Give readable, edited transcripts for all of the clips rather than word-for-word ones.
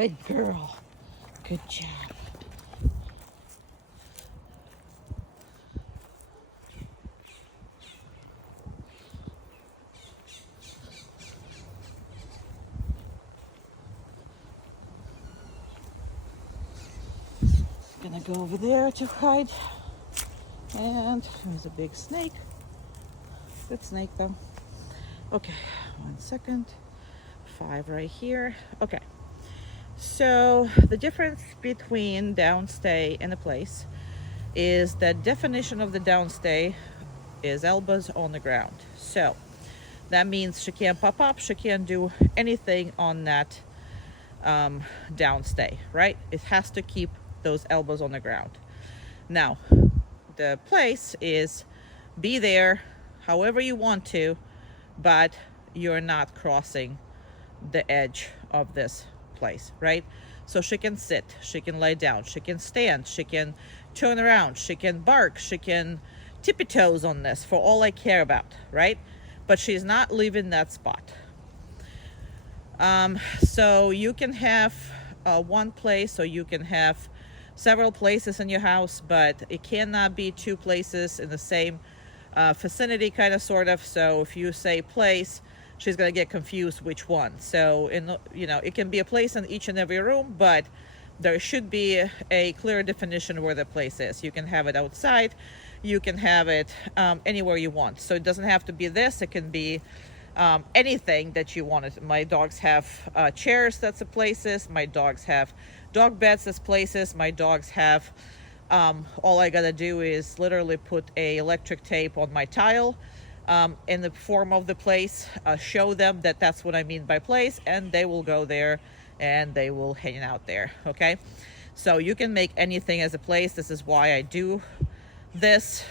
Good girl. Good job. Gonna go over there to hide. And there's a big snake. Good snake though. Okay, 1 second. 5 right here. Okay. So the difference between downstay and a place is that definition of the downstay is elbows on the ground. So that means she can't pop up, she can't do anything on that downstay, right? It has to keep those elbows on the ground. Now, the place is be there however you want to, but you're not crossing the edge of this place, right? So she can sit, she can lay down, she can stand, she can turn around, she can bark, she can tippy toes on this for all I care about, right? But she's not leaving that spot. So you can have one place, or you can have several places in your house, but it cannot be 2 places in the same vicinity, kind of, sort of. So if you say place, she's going to get confused which one. So it can be a place in each and every room, but there should be a clear definition where the place is. You can have it outside, you can have it anywhere you want. So it doesn't have to be this, it can be anything that you want. My dogs have chairs that's a places, my dogs have dog beds as places, my dogs have all I gotta do is literally put a electric tape on my tile in the form of the place, show them that that's what I mean by place, and they will go there and they will hang out there. Okay, so you can make anything as a place. This is why I do this.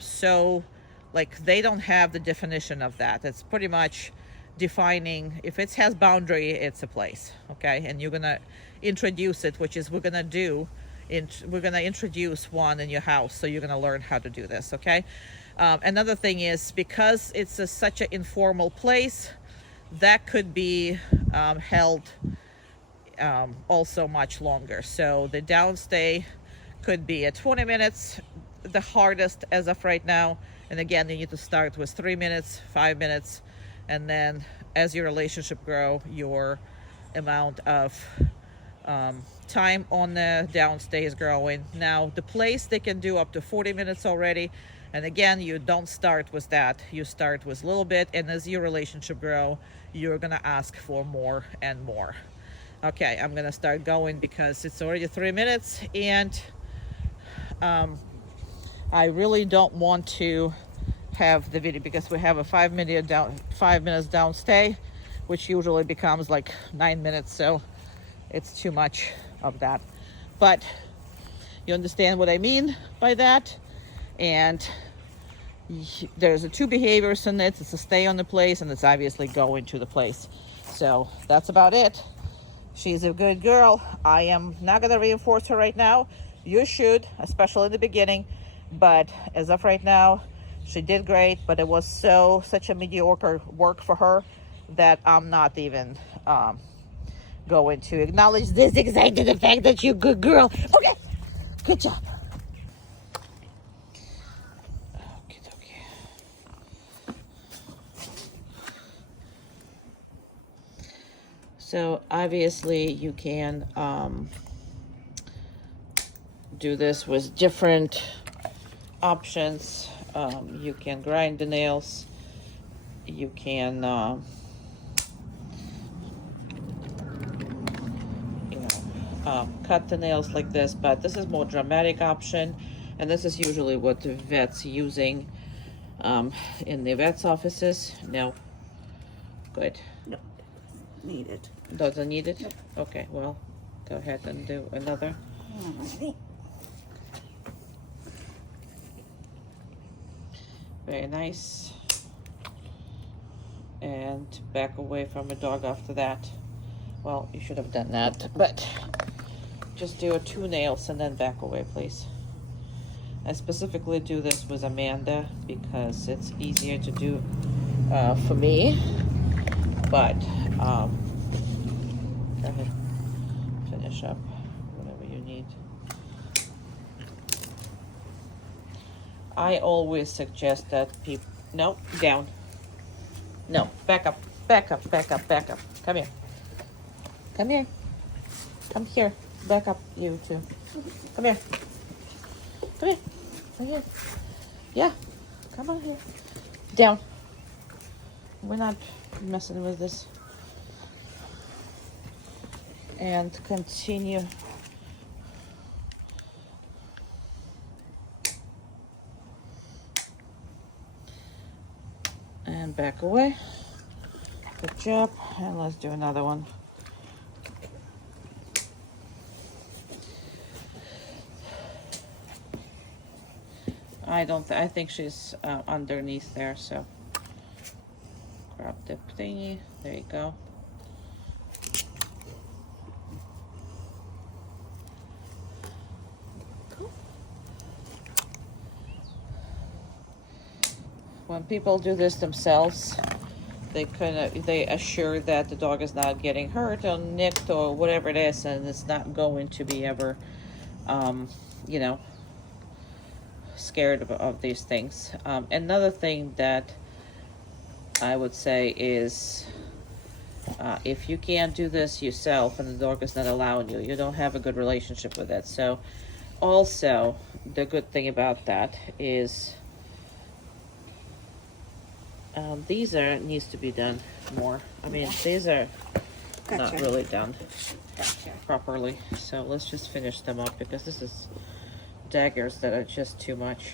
So like, they don't have the definition of that. It's pretty much defining, if it has boundary, it's a place. Okay, and you're gonna introduce it, which is we're gonna introduce one in your house, so you're gonna learn how to do this. Okay. Another thing is, because it's such an informal place, that could be held also much longer. So the downstay could be at 20 minutes, the hardest as of right now. And again, you need to start with 3 minutes, 5 minutes, and then as your relationship grow, your amount of time on the downstay is growing. Now, the place, they can do up to 40 minutes already. And again, you don't start with that. You start with a little bit, and as your relationship grow, you're gonna ask for more and more. Okay, I'm gonna start going because it's already 3 minutes, and I really don't want to have the video, because we have a 5 minutes downstay, which usually becomes like 9 minutes, so it's too much of that. But you understand what I mean by that. And there's 2 behaviors in it. It's to stay on the place, and it's obviously go into the place. So that's about it. She's a good girl. I am not going to reinforce her right now. You should, especially in the beginning. But as of right now, she did great. But it was such a mediocre work for her that I'm not even going to acknowledge this, except to the fact that you're a good girl. Okay, good job. So obviously you can do this with different options. You can grind the nails. You can cut the nails like this, but this is more dramatic option, and this is usually what the vet's using in the vet's offices. No. Good. No. Need it. Doesn't need it? No. Okay, well, go ahead and do another. Alrighty. Very nice. And back away from a dog after that. Well, you should have done that, but just do 2 nails and then back away, please. I specifically do this with Amanda because it's easier to do for me. But go ahead. finish up whatever you need. I always suggest that people, no, down. No, back up, back up, back up, back up. Come here. Come here. Come here. Back up, you two. Come here. Come here. Come here. Yeah. Come on here. Down. We're not messing with this. And continue. And back away. Good job. And let's do another one. I think she's underneath there, so grab the thingy. There you go. Cool. When people do this themselves, they assure that the dog is not getting hurt or nicked or whatever it is, and it's not going to be ever, you know, scared of these things. Another thing that I would say is if you can't do this yourself and the dog is not allowing you, you don't have a good relationship with it. So also the good thing about that is these needs to be done more. I mean, these are not really done properly. So let's just finish them up because this is daggers that are just too much.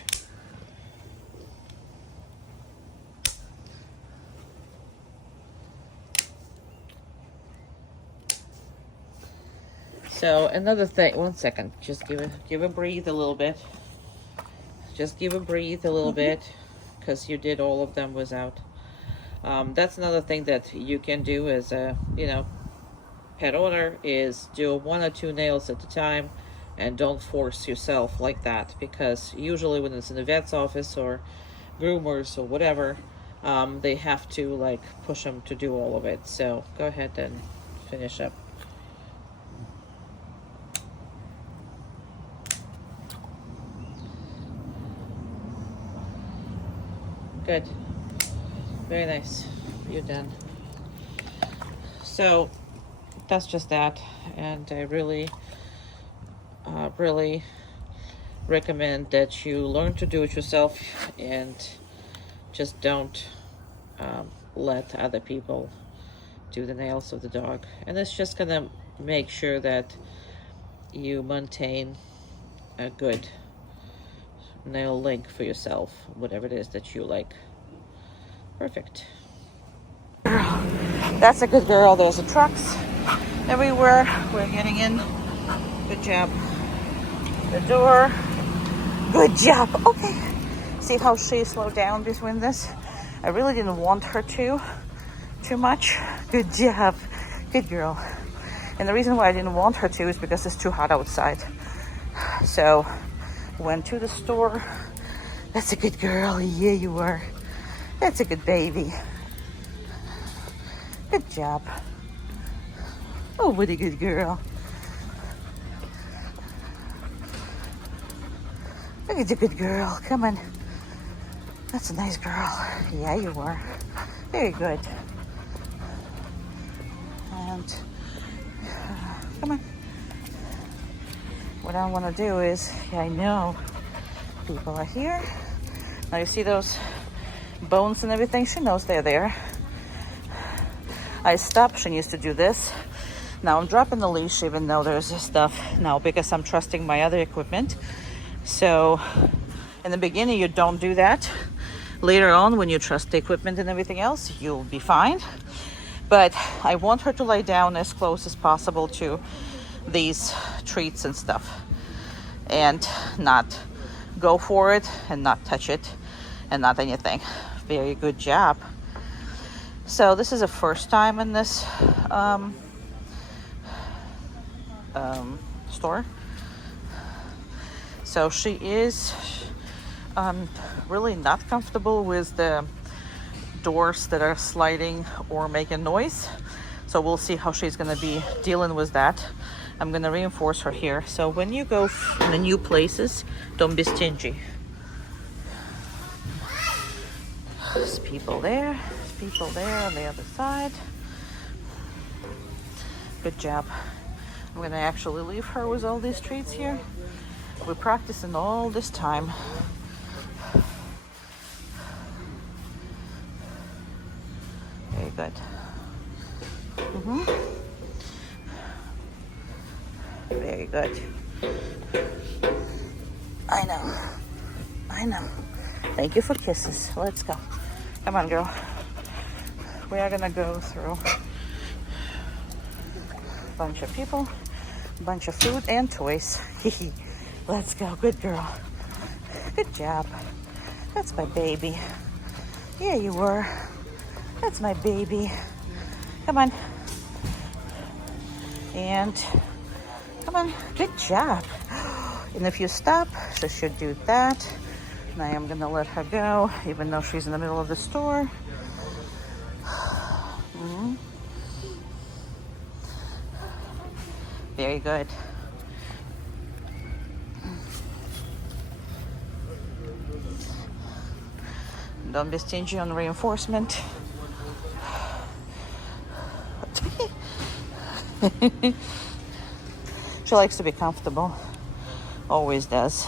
So another thing, one second, just give it breathe a little bit. Just give it breathe a little bit because you did all of them without. That's another thing that you can do as a, you know, pet owner is do 1 or 2 nails at a time. And don't force yourself like that, because usually when it's in the vet's office or groomers or whatever, they have to like push them to do all of it. So go ahead and finish up. Good. Very nice. You're done. So that's just that, and I really recommend that you learn to do it yourself and just don't let other people do the nails of the dog. And it's just gonna make sure that you maintain a good nail link for yourself, whatever it is that you like. Perfect. That's a good girl. There's the trucks everywhere. We're getting in. Good job. The door. Good job. Okay. See how she slowed down between this? I really didn't want her to too much. Good job. Good girl. And the reason why I didn't want her to is because it's too hot outside. So went to the store. That's a good girl. Yeah, you are. That's a good baby. Good job. Oh, what a good girl. Look at the good girl. Come on. That's a nice girl. Yeah, you are. Very good. And come on. What I want to do is, yeah, I know people are here. Now you see those bones and everything? She knows they're there. I stopped. She used to do this. Now I'm dropping the leash even though there's this stuff now because I'm trusting my other equipment. So in the beginning you don't do that. Later on when you trust the equipment and everything else, you'll be fine. But I want her to lay down as close as possible to these treats and stuff and not go for it and not touch it and not anything. Very good job. So this is a first time in this store. So she is really not comfortable with the doors that are sliding or making noise. So we'll see how she's going to be dealing with that I'm gonna reinforce her here. So when you go in the new places, don't be stingy. There's people there, there's people there on the other side. Good job. I'm gonna actually leave her with all these treats here. We're practicing all this time. Very good. Very good. I know. Thank you for kisses. Let's go. Come on, girl. We are gonna go through a bunch of people, a bunch of food and toys. Let's go. Good girl. Good job. That's my baby. Yeah, you were. That's my baby. Come on. And come on. Good job. And if you stop, she should do that. And I am going to let her go, even though she's in the middle of the store. Very good. Don't be stingy on reinforcement. She likes to be comfortable. Always does.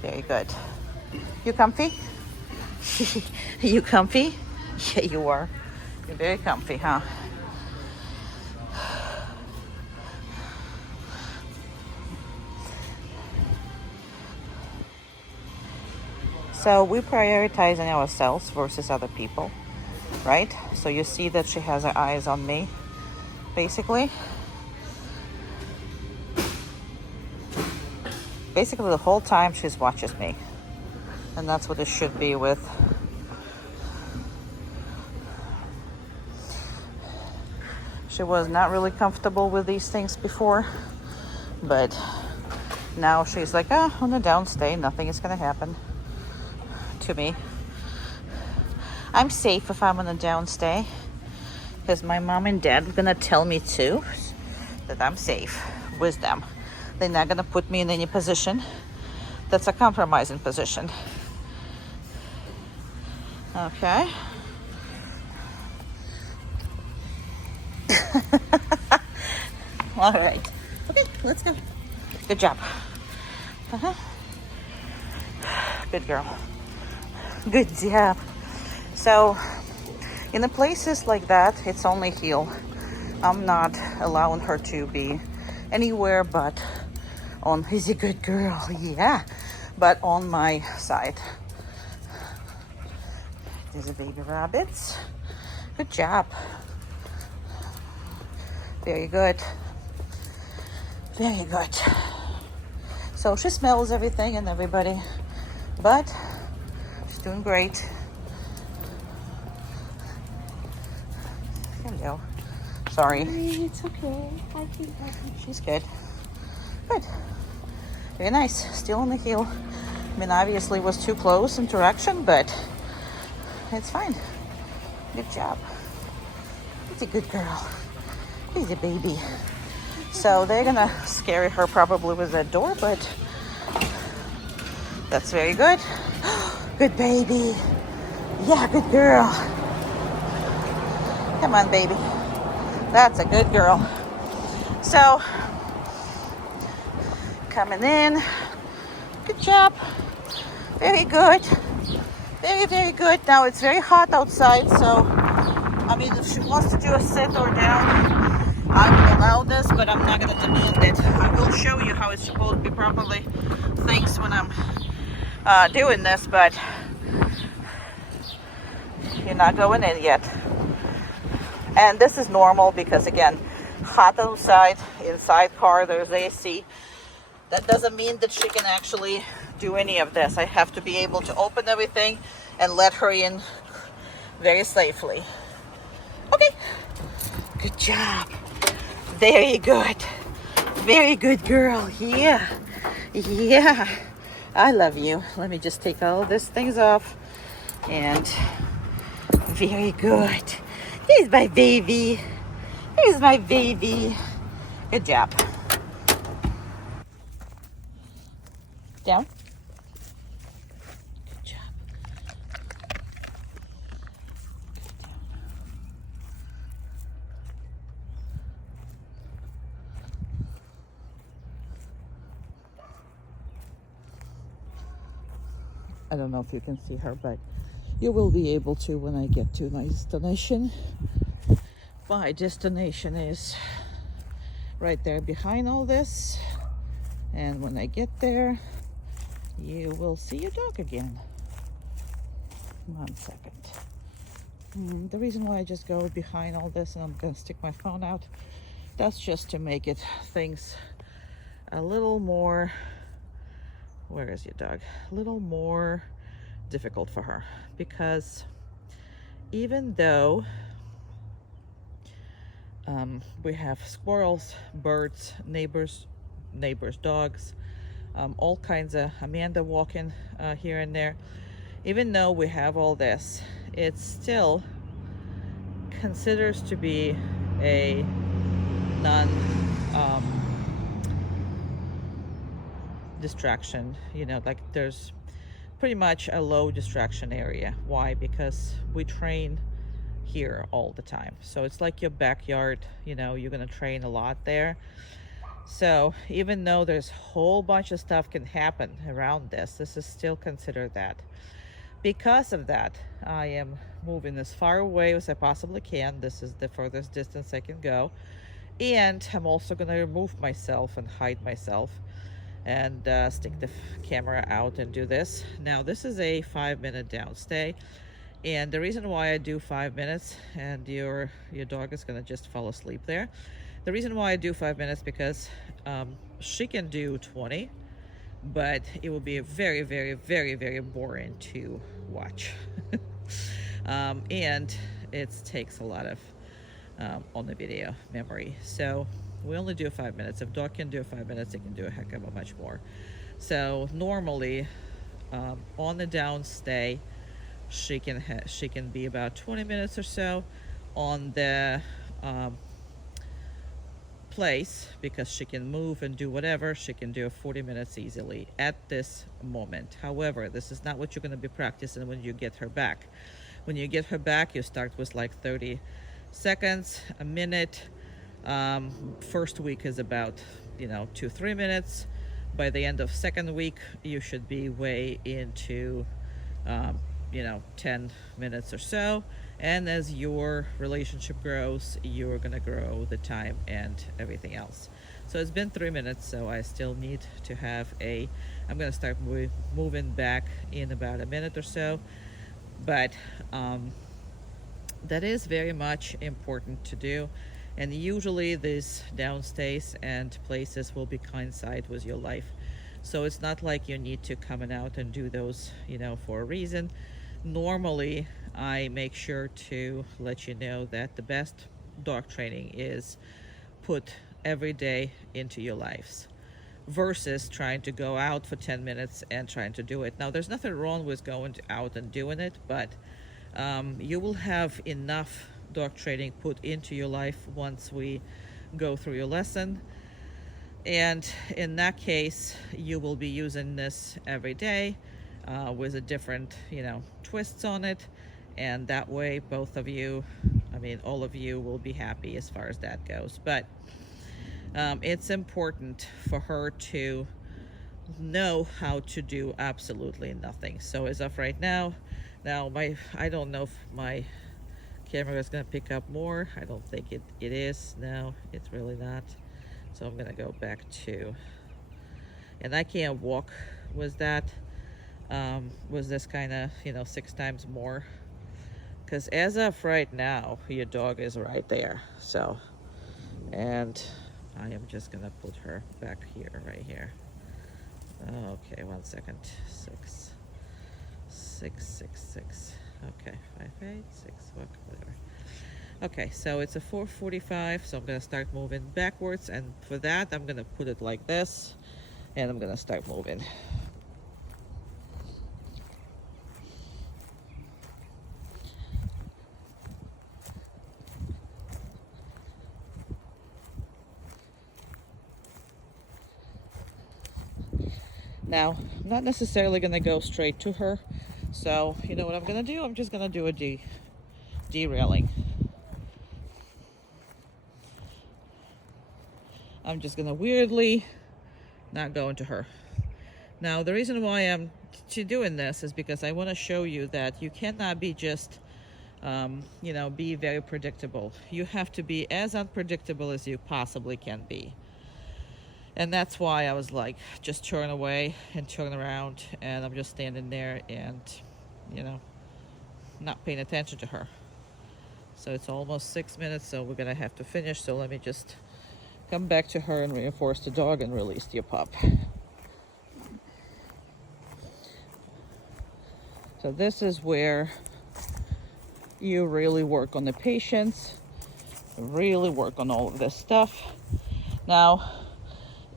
Very good. You comfy? You comfy? Yeah, you are. You're very comfy, huh? So we prioritizing ourselves versus other people, right? So you see that she has her eyes on me, basically. Basically the whole time she watches me. And that's what it should be with. She was not really comfortable with these things before, but now she's like, on the downstay, nothing is gonna happen to me. I'm safe if I'm on a downstay, because my mom and dad are gonna tell me too that I'm safe with them. They're not gonna put me in any position that's a compromising position. Okay. All right. Okay, let's go. Good job. Good girl. Good job. So, in the places like that, it's only heel. I'm not allowing her to be anywhere but on, is a good girl, yeah, but on my side. There's a baby rabbits. Good job. Very good. Very good. So she smells everything and everybody, but she's doing great. Hello. Sorry. It's okay. I can. She's good. Good. Very nice. Still on the heel. I mean, obviously it was too close interaction, but it's fine. Good job. It's a good girl. He's a baby. So they're gonna scare her probably with that door, but that's very good. Good baby. Yeah, good girl. Come on, baby. That's a good girl. So, coming in. Good job. Very good. Very, very good. Now it's very hot outside, so I mean, if she wants to do a sit or down, I would allow this, but I'm not going to demand it. I will show you how it's supposed to be properly things when I'm doing this, but you're not going in yet. And this is normal because, again, hot outside, inside car, there's AC. That doesn't mean that she can actually do any of this. I have to be able to open everything and let her in very safely. Okay. Good job. Very good. Very good girl. Yeah. Yeah. I love you. Let me just take all these things off. And very good. Here's my baby. Here's my baby. Good job. Down. Good job. I don't know if you can see her, but you will be able to when I get to my destination. My destination is right there behind all this. And when I get there, you will see your dog again. 1 second. The reason why I just go behind all this and I'm gonna stick my phone out, that's just to make it things a little more, where is your dog? A little more difficult for her, because even though we have squirrels, birds, neighbors, dogs, all kinds of Amanda walking here and there, even though we have all this, it still considers to be a non distraction, like there's pretty much a low distraction area. Why? Because we train here all the time, so it's like your backyard. You're gonna train a lot there. So even though there's a whole bunch of stuff can happen around this is still considered that. Because of that, I am moving as far away as I possibly can. This is the furthest distance I can go. And I'm also going to remove myself and hide myself and stick the camera out and do this. Now, this is a 5-minute downstay. And the reason why I do 5 minutes, and your dog is going to just fall asleep there. The reason why I do 5 minutes, because she can do 20, but it will be very, very, very, very boring to watch. And it takes a lot of on the video memory. So we only do 5 minutes. If dog can do 5 minutes, it can do a heck of a much more. So normally on the downstay, she can be about 20 minutes or so. On the place, because she can move and do whatever, she can do 40 minutes easily at this moment. However, this is not what you're going to be practicing when you get her back. When you get her back, you start with like 30 seconds, a minute. First week is about 2-3 minutes. By the end of second week, you should be way into 10 minutes or so. And as your relationship grows, you're gonna grow the time and everything else. So it's been 3 minutes, so I still need to have I'm gonna start moving back in about a minute or so. But that is very much important to do. And usually these downstays and places will be coincide with your life. So it's not like you need to come out and do those, for a reason. Normally, I make sure to let you know that the best dog training is put every day into your lives versus trying to go out for 10 minutes and trying to do it. Now, there's nothing wrong with going out and doing it, but you will have enough dog training put into your life once we go through your lesson. And in that case, you will be using this every day with a different, twists on it. And that way, both of you, all of you will be happy as far as that goes. But it's important for her to know how to do absolutely nothing. So as of right now, I don't know if my camera is going to pick up more. I don't think it is. No, it's really not. So I'm going to go back to, and I can't walk with that, with this kind of, 6 times more. Because as of right now, your dog is right there. So, and I am just going to put her back here, right here. Okay, 1 second. 6, 6, 6, 6. Okay, 5, 8, 6, whatever. Okay, so it's a 4:45, so I'm gonna start moving backwards, and for that I'm gonna put it like this, and I'm gonna start moving. Now, I'm not necessarily gonna go straight to her, so you know what I'm gonna do? I'm just gonna do a derailing. I'm just gonna weirdly not go into her. Now, the reason why I'm doing this is because I want to show you that you cannot be just, be very predictable. You have to be as unpredictable as you possibly can be. And that's why I was like, just turn away and turn around, and I'm just standing there and, not paying attention to her. So it's almost 6 minutes, so we're gonna have to finish. So let me just come back to her and reinforce the dog and release the pup. So this is where you really work on the patience, really work on all of this stuff. Now,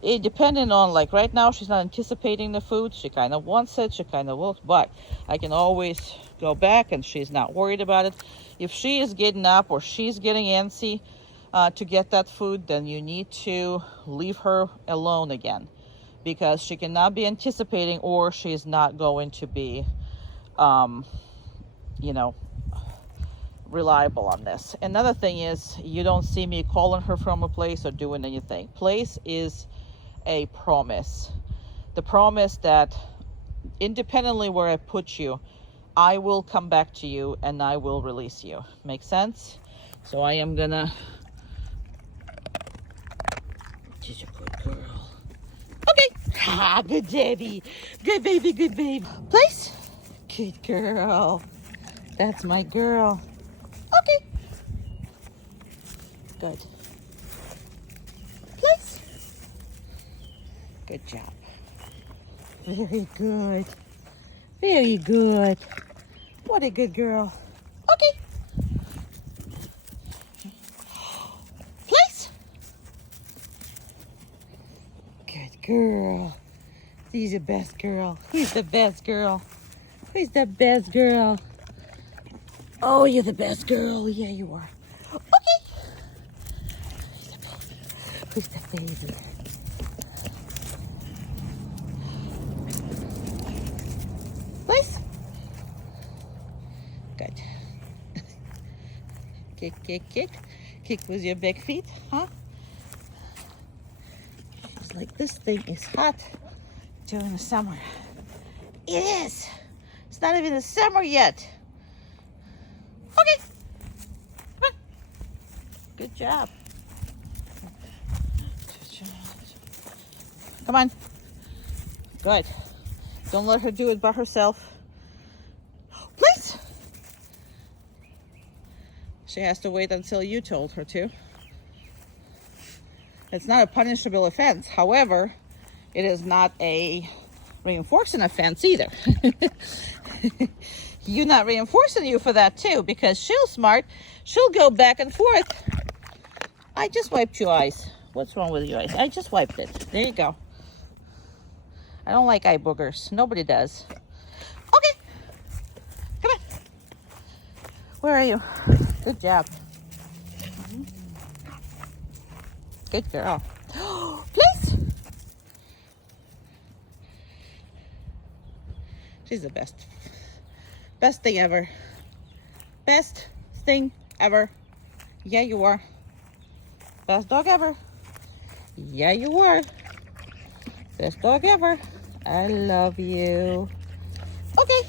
it depending on, like right now, she's not anticipating the food. She kind of wants it, she kind of will, but I can always go back and she's not worried about it. If she is getting up or she's getting antsy to get that food, then you need to leave her alone again, because she cannot be anticipating or she's not going to be reliable on this. Another thing is, you don't see me calling her from a place or doing anything. Place is a promise. The promise that independently where I put you, I will come back to you and I will release you. Make sense? So I am gonna. She's a good girl. Okay. Ah, good baby. Good baby, good baby. Place. Good girl. That's my girl. Okay. Good. Place. Good job. Very good. Very good. What a good girl. Okay. Place. Good girl. She's the best girl. Who's the best girl? Who's the best girl? Oh, you're the best girl. Yeah, you are. Okay. Who's the baby? Place. Good. Kick, kick, kick. Kick with your big feet, huh? She's like, this thing is hot during the summer. It is. It's not even the summer yet. Okay. Come on. Good job. Come on. Good. Don't let her do it by herself. Please. She has to wait until you told her to. It's not a punishable offense. However, it is not a reinforcing offense either. You're not reinforcing you for that too, because she'll smart. She'll go back and forth. I just wiped your eyes. What's wrong with your eyes? I just wiped it. There you go. I don't like eye boogers. Nobody does. Okay. Come on. Where are you? Good job. Good girl. Please. She's the best. Best thing ever. Best thing ever. Yeah, you are. Best dog ever. Yeah, you are. Best dog ever. I love you. Okay.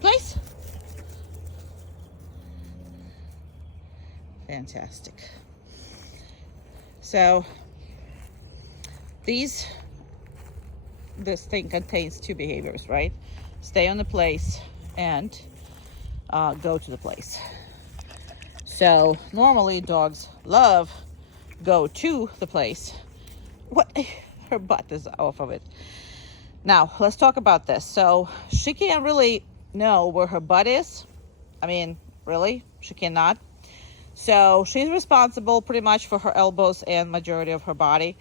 Place. Fantastic. So this thing contains two behaviors, right? Stay on the place and go to the place. So normally dogs love go to the place. What? her butt is off of it. Now, let's talk about this. So she can't really know where her butt is. I mean, really, she cannot. So she's responsible pretty much for her elbows and majority of her body.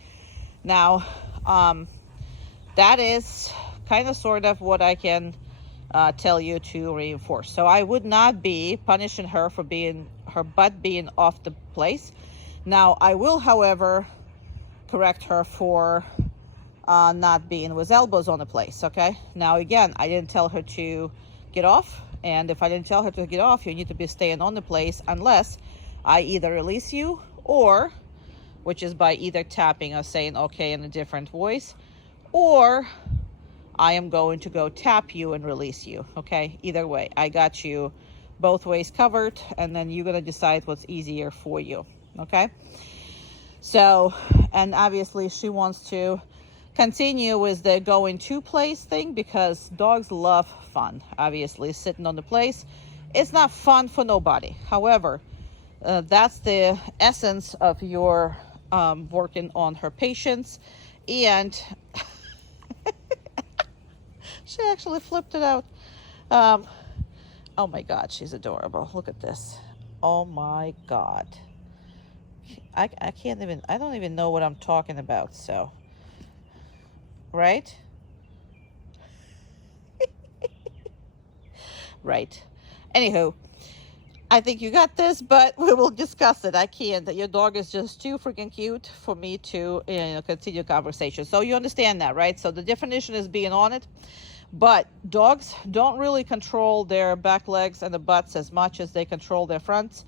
Now, that is kind of sort of what I can tell you to reinforce. So I would not be punishing her for her butt being off the place. Now, I will, however, correct her for not being with elbows on the place, okay? Now, again, I didn't tell her to get off. And if I didn't tell her to get off, you need to be staying on the place unless I either release you or, which is by either tapping or saying okay in a different voice, or I am going to go tap you and release you, okay? Either way, I got you both ways covered, and then you're gonna decide what's easier for you, okay? So, and obviously she wants to continue with the going to place thing because dogs love fun. Obviously, sitting on the place, it's not fun for nobody. However, that's the essence of your working on her patience. And she actually flipped it out. Oh my God, she's adorable. Look at this. Oh my God. I don't even know what I'm talking about, so. Right? Right. Anywho, I think you got this, but we will discuss it. I can't. Your dog is just too freaking cute for me to continue conversation. So you understand that, right? So the definition is being on it. But dogs don't really control their back legs and the butts as much as they control their fronts.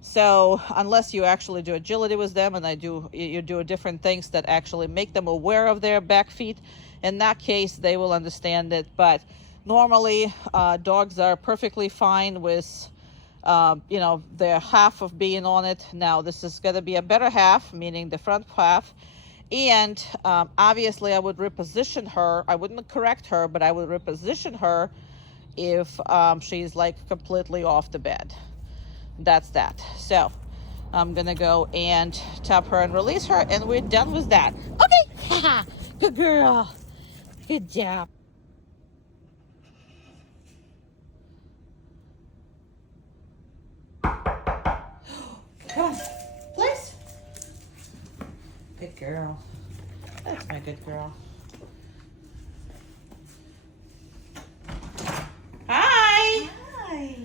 So unless you actually do agility with them and you do different things that actually make them aware of their back feet, in that case, they will understand it. But normally, dogs are perfectly fine with, their half of being on it. Now, this is going to be a better half, meaning the front half. And obviously, I would reposition her. I wouldn't correct her, but I would reposition her if she's like completely off the bed. That's that. So I'm gonna go and tap her and release her, and we're done with that. Okay. Good girl. Good job. Come on, please. Good girl. That's my good girl. Hi. Hi.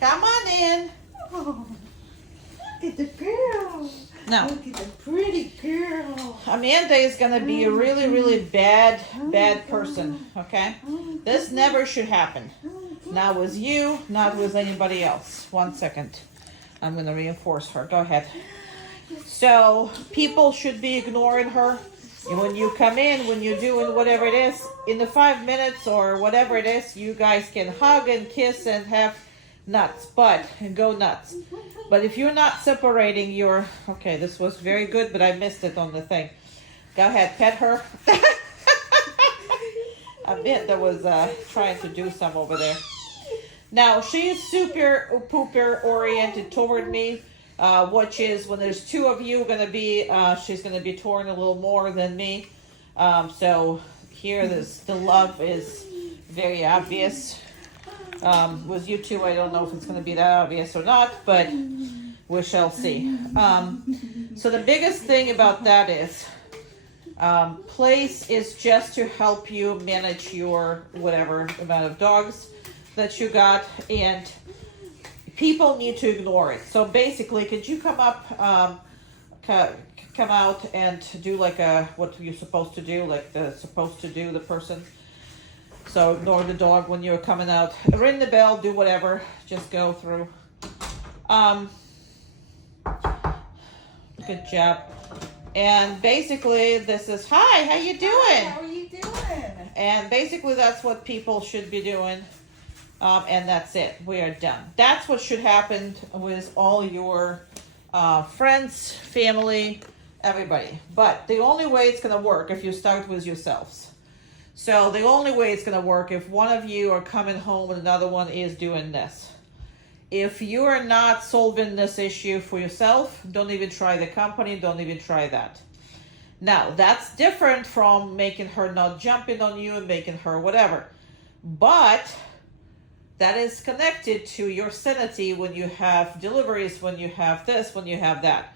Come on in. Oh, look at the girl. No. Look at the pretty girl. Amanda is gonna be a really, really bad person, okay? This never should happen. Not with you, not with anybody else. 1 second. I'm gonna reinforce her. Go ahead. So, people should be ignoring her. And when you come in, when you're doing whatever it is, in the 5 minutes or whatever it is, you guys can hug and kiss and have nuts, and go nuts. But if you're not separating your, okay, this was very good, but I missed it on the thing. Go ahead, pet her. I bet that was trying to do some over there. Now, she is super pooper oriented toward me, which is when there's two of you gonna be, she's gonna be torn a little more than me. So here, the love is very obvious. With you two, I don't know if it's going to be that obvious or not, but we shall see. So the biggest thing about that is place is just to help you manage your whatever amount of dogs that you got, and people need to ignore it. So basically, could you come up, come out and do like what you're supposed to do, like the person. So ignore the dog when you're coming out. Ring the bell, do whatever. Just go through. Good job. And basically this is, hi, how you doing? Hi, how are you doing? And basically that's what people should be doing. And that's it. We are done. That's what should happen with all your friends, family, everybody. But the only way it's going to work if you start with yourselves. So the only way it's going to work if one of you are coming home and another one is doing this. If you are not solving this issue for yourself, don't even try the company, don't even try that. Now, that's different from making her not jumping on you and making her whatever. But that is connected to your sanity when you have deliveries, when you have this, when you have that.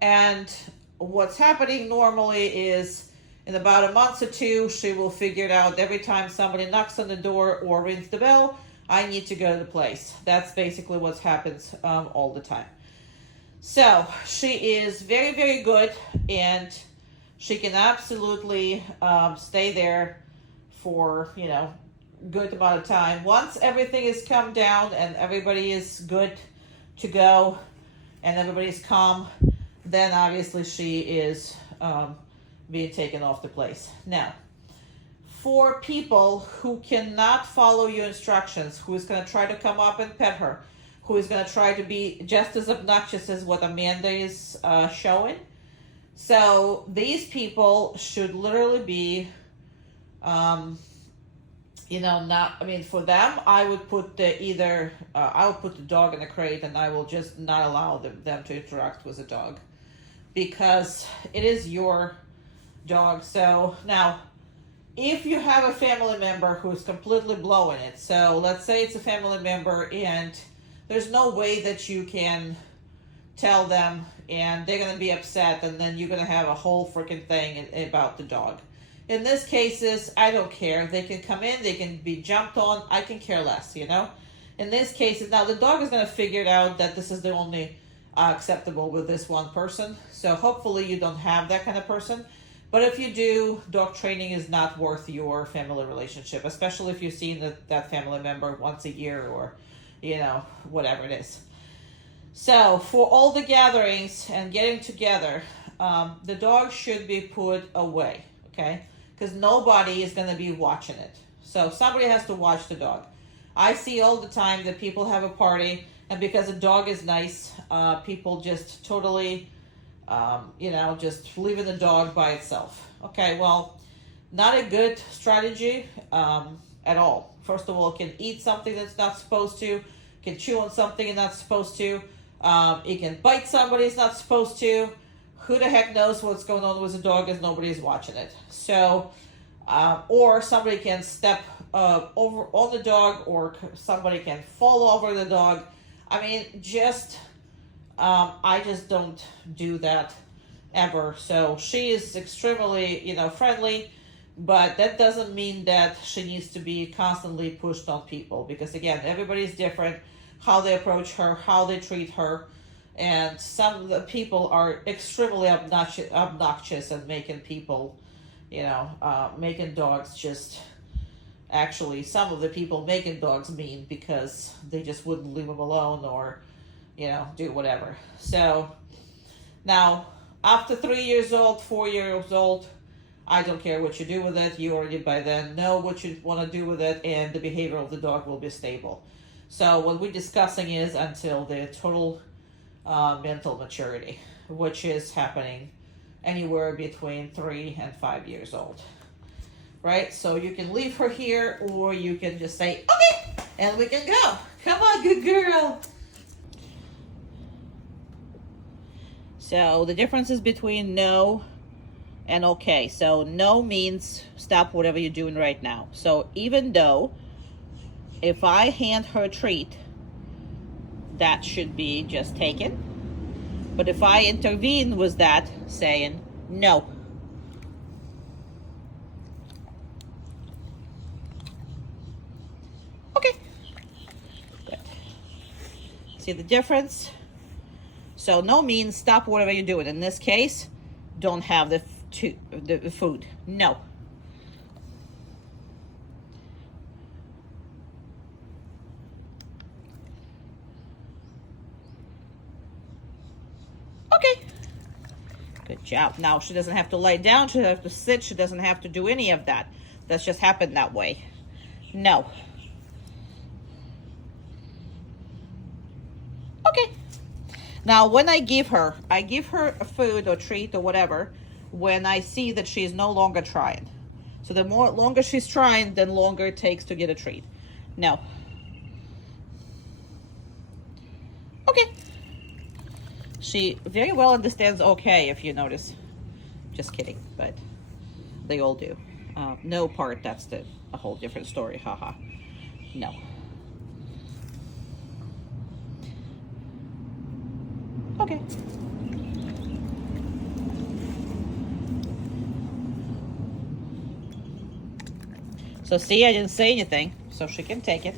And what's happening normally is in about a month or two, she will figure it out. Every time somebody knocks on the door or rings the bell, I need to go to the place. That's basically what happens all the time. So she is very, very good, and she can absolutely stay there for, good amount of time. Once everything is calmed down and everybody is good to go and everybody's calm, then obviously she is being taken off the place. Now, for people who cannot follow your instructions, who is going to try to come up and pet her, who is going to try to be just as obnoxious as what Amanda is showing. So these people should literally be, for them, I would put I would put the dog in a crate, and I will just not allow them to interact with the dog, because it is your dog. So now, if you have a family member who's completely blowing it, so let's say it's a family member and there's no way that you can tell them, and they're going to be upset, and then you're going to have a whole freaking thing about the dog. In this cases, I don't care. They can come in, they can be jumped on, I can care less, In this cases, now the dog is going to figure it out that this is the only acceptable with this one person. So hopefully you don't have that kind of person. But if you do, dog training is not worth your family relationship, especially if you've seen that family member once a year or, whatever it is. So for all the gatherings and getting together, the dog should be put away, okay? Because nobody is going to be watching it. So somebody has to watch the dog. I see all the time that people have a party, and because the dog is nice, people just totally, just leaving the dog by itself. Okay, well, not a good strategy at all. First of all, it can eat something that's not supposed to, can chew on something it's not supposed to, it can bite somebody it's not supposed to. Who the heck knows what's going on with the dog as nobody's watching it. So, or somebody can step over on the dog, or somebody can fall over the dog. I mean, I just don't do that ever. So she is extremely, friendly, but that doesn't mean that she needs to be constantly pushed on people, because again, everybody's different, how they approach her, how they treat her. And some of the people are extremely obnoxious and making people, making dogs just, actually, some of the people making dogs mean, because they just wouldn't leave them alone or, do whatever. So now, after 3 years old, 4 years old, I don't care what you do with it. You already by then know what you want to do with it, and the behavior of the dog will be stable. So what we're discussing is until the total mental maturity, which is happening anywhere between 3 and 5 years old, right? So you can leave her here, or you can just say, okay, and we can go. Come on, good girl. So the differences between no and okay. So no means stop whatever you're doing right now. So even though if I hand her a treat, that should be just taken. But if I intervene with that, saying no. Okay. Good. See the difference? So no means stop whatever you're doing. In this case, don't have the food. No. Okay. Good job. Now she doesn't have to lay down. She doesn't have to sit. She doesn't have to do any of that. That's just happened that way. No. Okay. Now when I give her a food or treat or whatever when I see that she's no longer trying. So the longer she's trying, the longer it takes to get a treat. No. Okay. She very well understands okay, if you notice. Just kidding, but they all do. No part, that's a whole different story, haha. No. Okay. So see, I didn't say anything, so she can take it.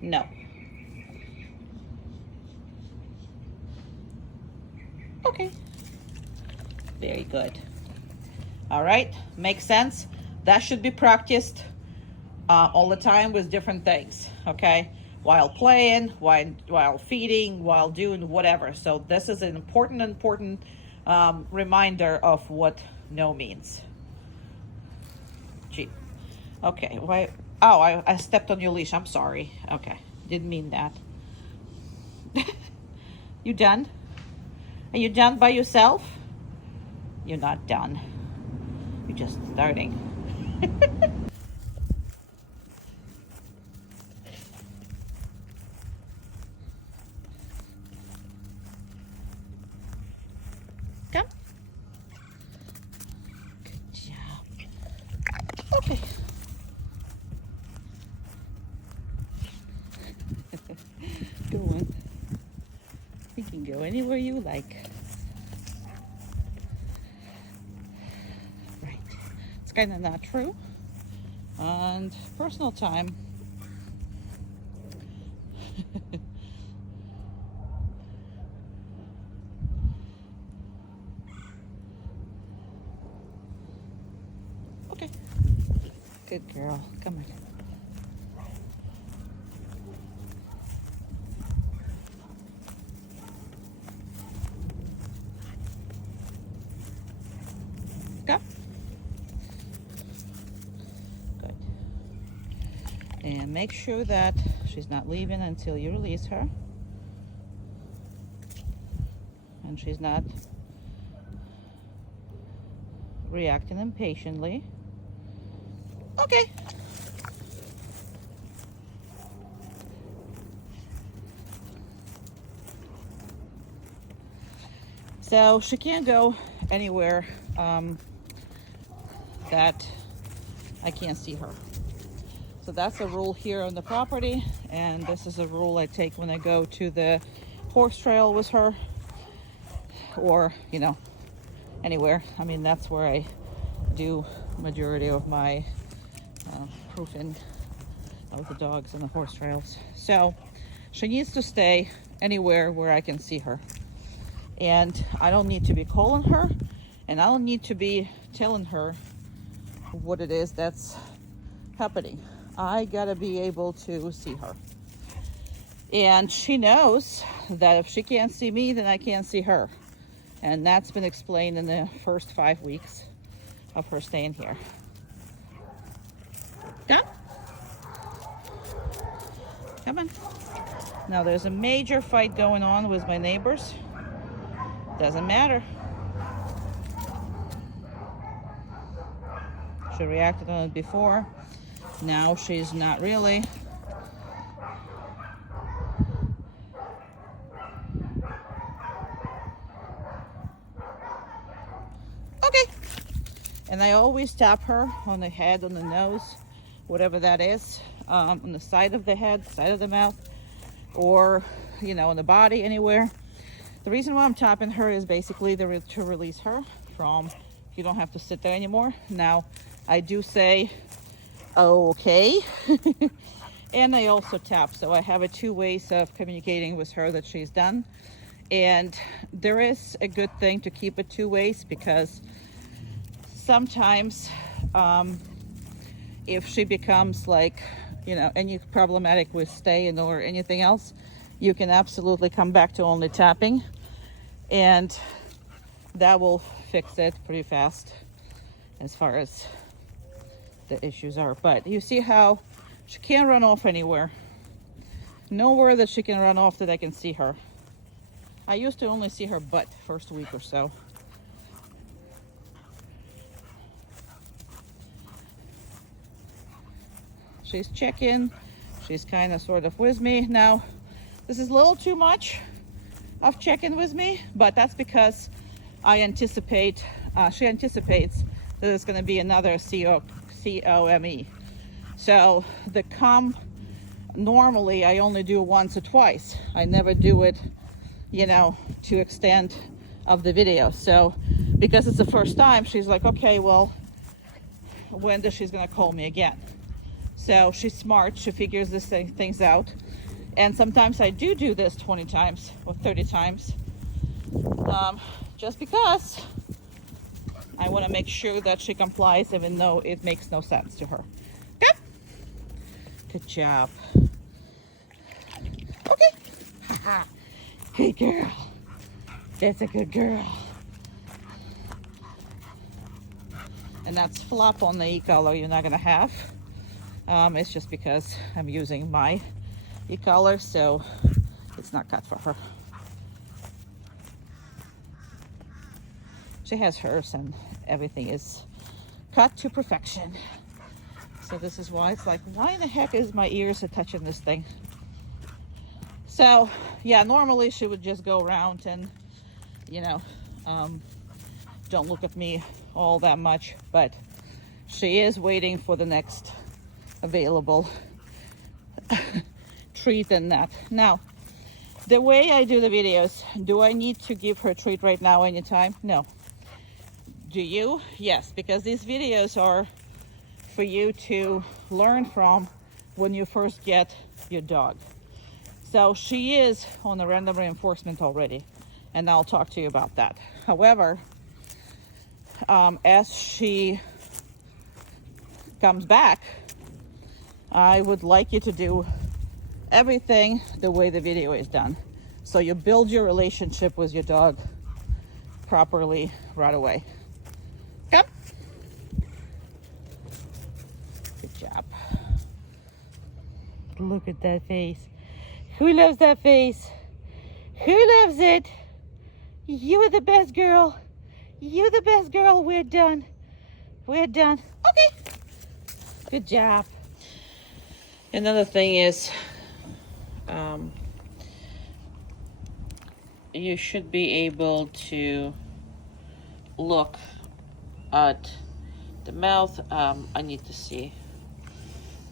No. Okay. Very good. All right, makes sense. That should be practiced all the time with different things, okay? While playing, while feeding, while doing whatever. So this is an important reminder of what no means. Gee. Okay, why? Oh, I stepped on your leash. I'm sorry. Okay, didn't mean that. You done? Are you done by yourself? You're not done. You're just starting. Come. Good job. Okay. Go on. You can go anywhere you like. Right. It's kind of not true. And personal time. Okay. Good girl. Come on. Go. Good. And make sure that she's not leaving until you release her. And she's not reacting impatiently. Okay. So she can't go anywhere that I can't see her. So that's a rule here on the property, and this is a rule I take when I go to the horse trail with her, or anywhere. I mean, that's where I do majority of my proofing of the dogs and the horse trails. So she needs to stay anywhere where I can see her, and I don't need to be calling her, and I don't need to be telling her what it is that's happening. I gotta be able to see her, and she knows that if she can't see me, then I can't see her. And that's been explained in the first 5 weeks of her staying here. Come. Come on. Now there's a major fight going on with my neighbors. Doesn't matter. She reacted on it before. Now she's not really. Okay. And I always tap her on the head, on the nose, whatever that is, on the side of the head, side of the mouth, or, on the body, anywhere. The reason why I'm tapping her is basically to release her from, you don't have to sit there anymore. Now, I do say, okay. And I also tap, so I have 2 ways of communicating with her that she's done. And there is a good thing to keep it 2 ways, because sometimes if she becomes like, any problematic with staying or anything else, you can absolutely come back to only tapping, and that will fix it pretty fast as far as the issues are. But you see how she can't run off anywhere. Nowhere that she can run off that I can see her. I used to only see her butt first week or so. She's checking. She's kind of sort of with me. Now, this is a little too much of checking with me, but that's because I anticipate, she anticipates that it's going to be another COME. So the come, normally I only do once or twice. I never do it, you know, to extent of the video. So because it's the first time, she's like, okay, well, when does she's going to call me again? So she's smart. She figures this things out. And sometimes I do this 20 times or 30 times, just because I want to make sure that she complies, even though it makes no sense to her. Good. Good job. Okay. Good girl. That's a good girl. And that's flop on the e-collar you're not gonna have. It's just because I'm using my e-collar, so it's not cut for her. She has hers and everything is cut to perfection. So this is why it's like, why in the heck is my ears are touching this thing? So yeah, normally she would just go around and, you know, don't look at me all that much, but she is waiting for the next available treat and nap. Now, the way I do the videos, do I need to give her a treat right now anytime? No. Do you? Yes, because these videos are for you to learn from when you first get your dog. So she is on a random reinforcement already, and I'll talk to you about that. However, as she comes back, I would like you to do everything the way the video is done. So you build your relationship with your dog properly right away. Come. Good job. Look at that face. Who loves that face? Who loves it? You're the best girl. You're the best girl. We're done. We're done. Okay. Good job. Another thing is, you should be able to look at the mouth. I need to see.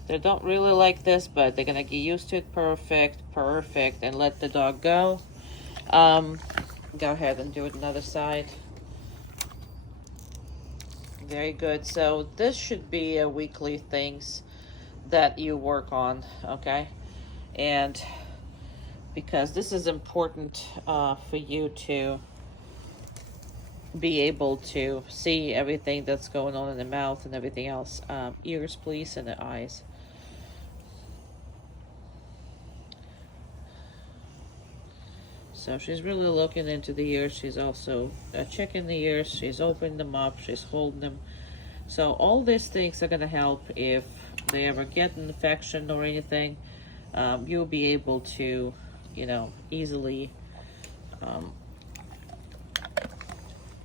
They don't really like this, but they're gonna get used to it. Perfect, and let the dog go. Go ahead and do it another side. Very good. So this should be a weekly things that you work on, okay? And because this is important for you to be able to see everything that's going on in the mouth and everything else. Ears, please, and the eyes. So she's really looking into the ears. She's also checking the ears. She's opening them up. She's holding them. So all these things are going to help if they ever get an infection or anything. You'll be able to, you know, easily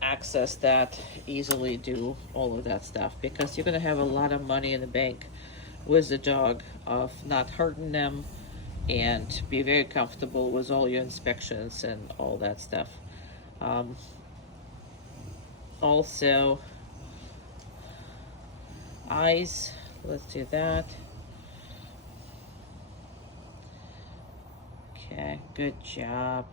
access that, easily do all of that stuff, because you're going to have a lot of money in the bank with the dog of not hurting them, and be very comfortable with all your inspections and all that stuff. Also, eyes, let's do that. Okay, good job.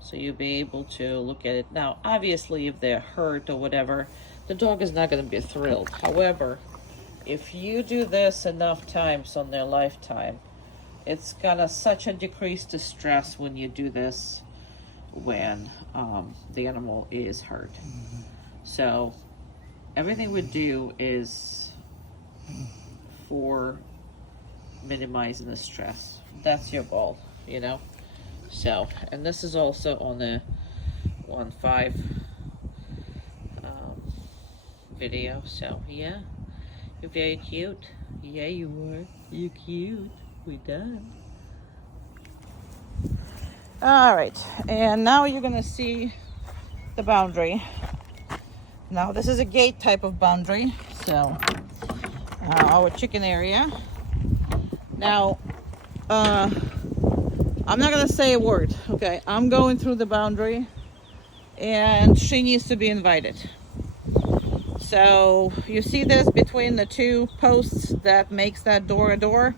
So you'll be able to look at it. Now, obviously, if they're hurt or whatever, the dog is not going to be thrilled. However, if you do this enough times on their lifetime, it's gonna such a decrease to stress when you do this when the animal is hurt. So everything we do is for minimizing the stress. That's your goal, you know? So, and this is also on the 1.5 video. So yeah, you're very cute. Yeah, you are. You're cute. We're done. All right, and now you're gonna see the boundary. Now this is a gate type of boundary. So our chicken area. Now, I'm not gonna say a word. Okay, I'm going through the boundary and she needs to be invited. So you see this between the two posts that makes that door a door,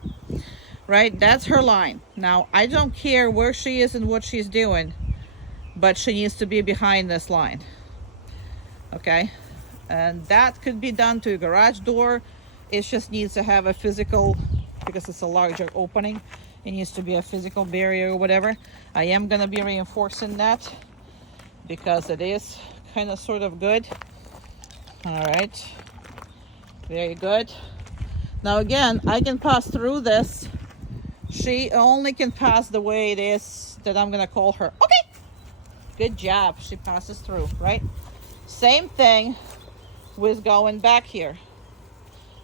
right? That's her line. Now, I don't care where she is and what she's doing, but she needs to be behind this line. Okay, and that could be done to a garage door. It just needs to have a physical, because it's a larger opening, it needs to be a physical barrier or whatever. I am going to be reinforcing that because it is kind of sort of good. All right, very good. Now again, I can pass through this. She only can pass the way it is that I'm going to call her. Okay, good job. She passes through, right? Same thing with going back here.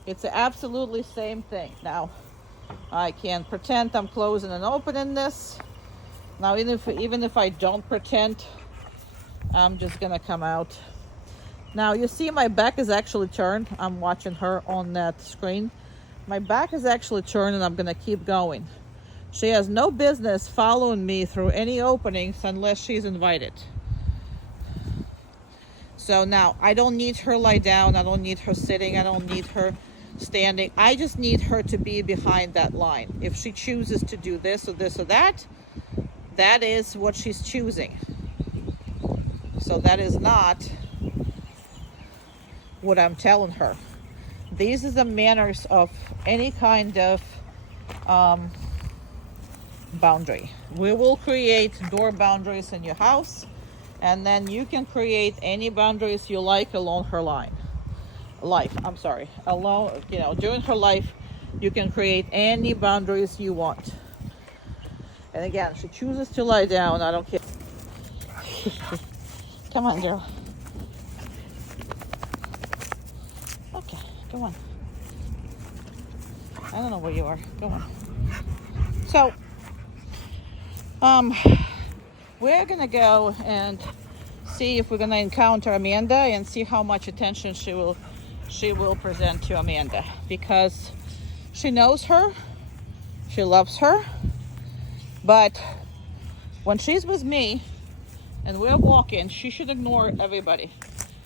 It's absolutely same thing. Now, I can pretend I'm closing and opening this. Now, even if I don't pretend, I'm just gonna come out. Now, you see my back is actually turned. I'm watching her on that screen. My back is actually turned and I'm gonna keep going. She has no business following me through any openings unless she's invited. So now, I don't need her lie down. I don't need her sitting. I don't need her standing. I just need her to be behind that line. If she chooses to do this or this or that, that is what she's choosing. So that is not what I'm telling her. These are the manners of any kind of boundary. We will create door boundaries in your house, and then you can create any boundaries you like along her line. Alone, during her life, you can create any boundaries you want. And again, she chooses to lie down, I don't care. Come on, girl. Okay, go on. I don't know where you are. Go on. So, we're gonna go and see if we're gonna encounter Amanda and see how much attention she will present to Amanda, because she knows her, she loves her, but when she's with me and we're walking, she should ignore everybody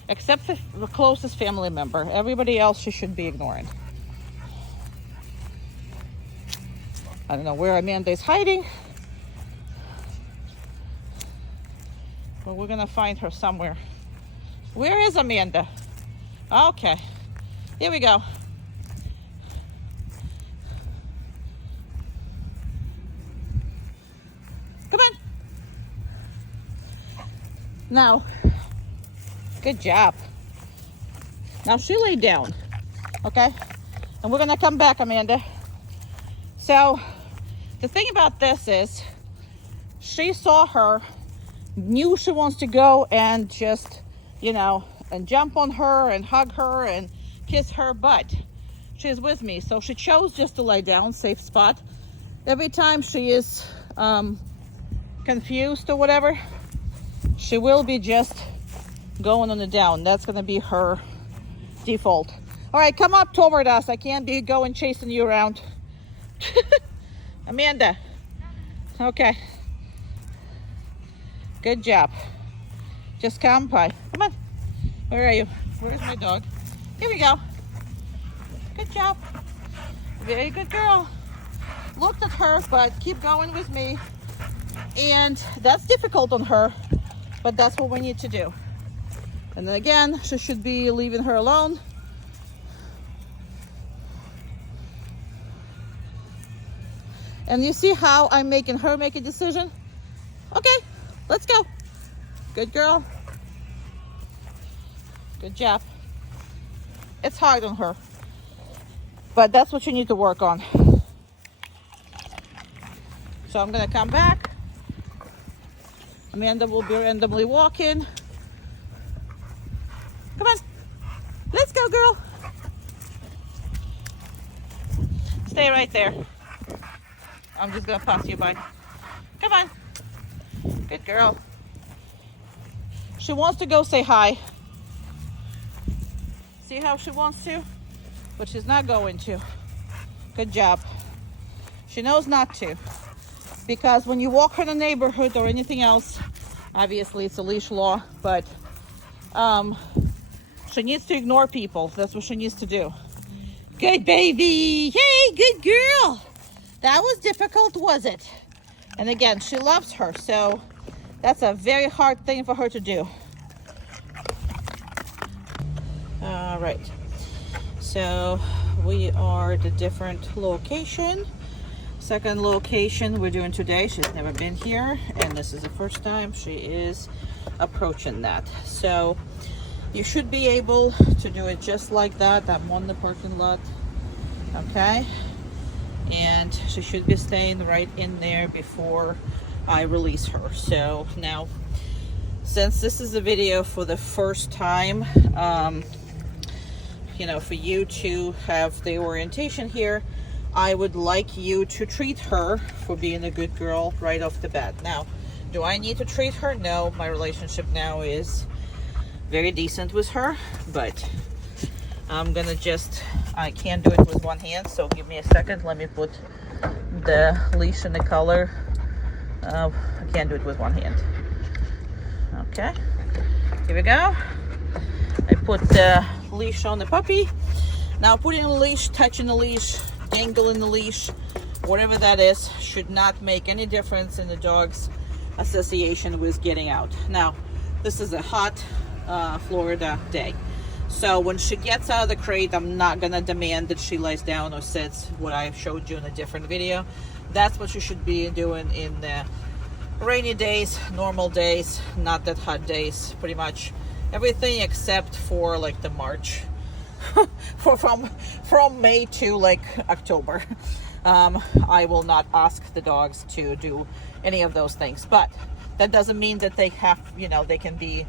except the closest family member. Everybody else she should be ignoring. I don't know where Amanda is hiding, but we're gonna find her somewhere. Where is Amanda? Okay, here we go. Come on. Now, good job. Now she laid down, okay? And we're gonna come back, Amanda. So, the thing about this is, she saw her, knew she wants to go and just, and jump on her and hug her and kiss her, but she's with me. So she chose just to lay down, safe spot. Every time she is confused or whatever, she will be just going on the down. That's gonna be her default. All right, come up toward us. I can't be going chasing you around. Amanda. Okay. Good job. Just come by. Come on. Where are you? Where's my dog? Here we go. Good job. Very good girl. Looked at her, but keep going with me. And that's difficult on her, but that's what we need to do. And then again, she should be leaving her alone. And you see how I'm making her make a decision? Okay, let's go. Good girl. Good job. It's hard on her, but that's what you need to work on. So I'm gonna come back. Amanda will be randomly walking. Come on, let's go, girl. Stay right there. I'm just gonna pass you by. Come on. Good girl. She wants to go say hi. See how she wants to? But she's not going to. Good job. She knows not to. because when you walk her in the neighborhood or anything else, obviously it's a leash law, but she needs to ignore people. That's what she needs to do. Good baby. Hey, good girl. That was difficult, was it? And again, she loves her, so that's a very hard thing for her to do. All right. So we are at a different location. Second location we're doing today. She's never been here, and this is the first time she is approaching that. So you should be able to do it just like that. I'm on the parking lot. Okay. And she should be staying right in there before I release her. So now, since this is a video for the first time, you know, for you to have the orientation here, I would like you to treat her for being a good girl right off the bat. Now, do I need to treat her? No, my relationship now is very decent with her, but I'm gonna I can't do it with one hand, so give me a second. Let me put the leash in the collar. I can't do it with one hand. Okay, here we go. I put the leash on the puppy. Now putting the leash, touching the leash, dangling the leash, whatever that is, should not make any difference in the dog's association with getting out. Now, this is a hot Florida day. So when she gets out of the crate, I'm not gonna demand that she lays down or sits, what I showed you in a different video. That's what you should be doing in the rainy days, normal days, not that hot days. Pretty much everything except for like the March, from May to like October. I will not ask the dogs to do any of those things, but that doesn't mean that they have, you know, they can be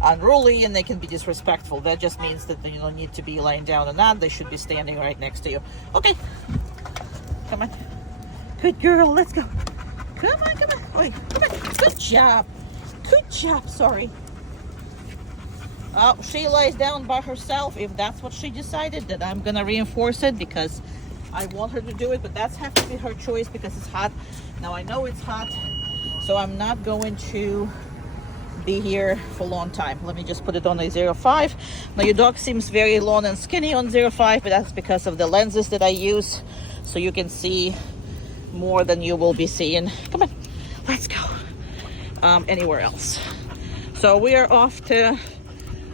unruly and they can be disrespectful. That just means that they don't need to be laying down or not. They should be standing right next to you. Okay, come on, good girl, let's go. Come on, come on. Wait, come on. Good job. Good job. Sorry. Oh, she lays down by herself. If that's what she decided, then I'm gonna reinforce it because I want her to do it, but that's have to be her choice because it's hot. Now I know it's hot, so I'm not going to be here for a long time. Let me just put it on a 0.5. Now your dog seems very long and skinny on 0.5, but that's because of the lenses that I use, so you can see more than you will be seeing. Come on, let's go anywhere else. So we are off to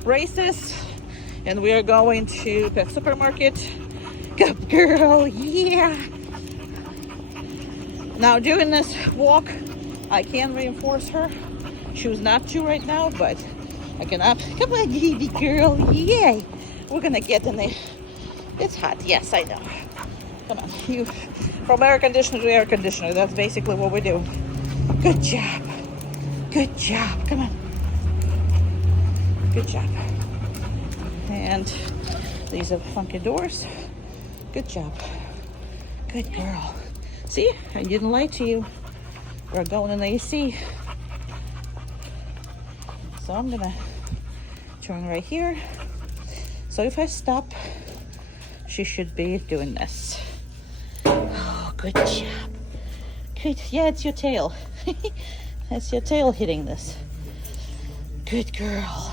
races, and we are going to pet supermarket. Good girl, yeah. Now doing this walk, I can reinforce her. Choose not to right now, but I cannot. Come on, baby girl, yay. We're gonna get in there. It's hot, yes, I know. Come on, you, from air conditioner to air conditioner. That's basically what we're doing. Good job. Good job. Come on. Good job. And these are funky doors. Good job. Good girl. See, I didn't lie to you. We're going in the AC. So I'm gonna turn right here. So if I stop, she should be doing this. Oh, good job. Good. Yeah, it's your tail. That's your tail hitting this. Good girl.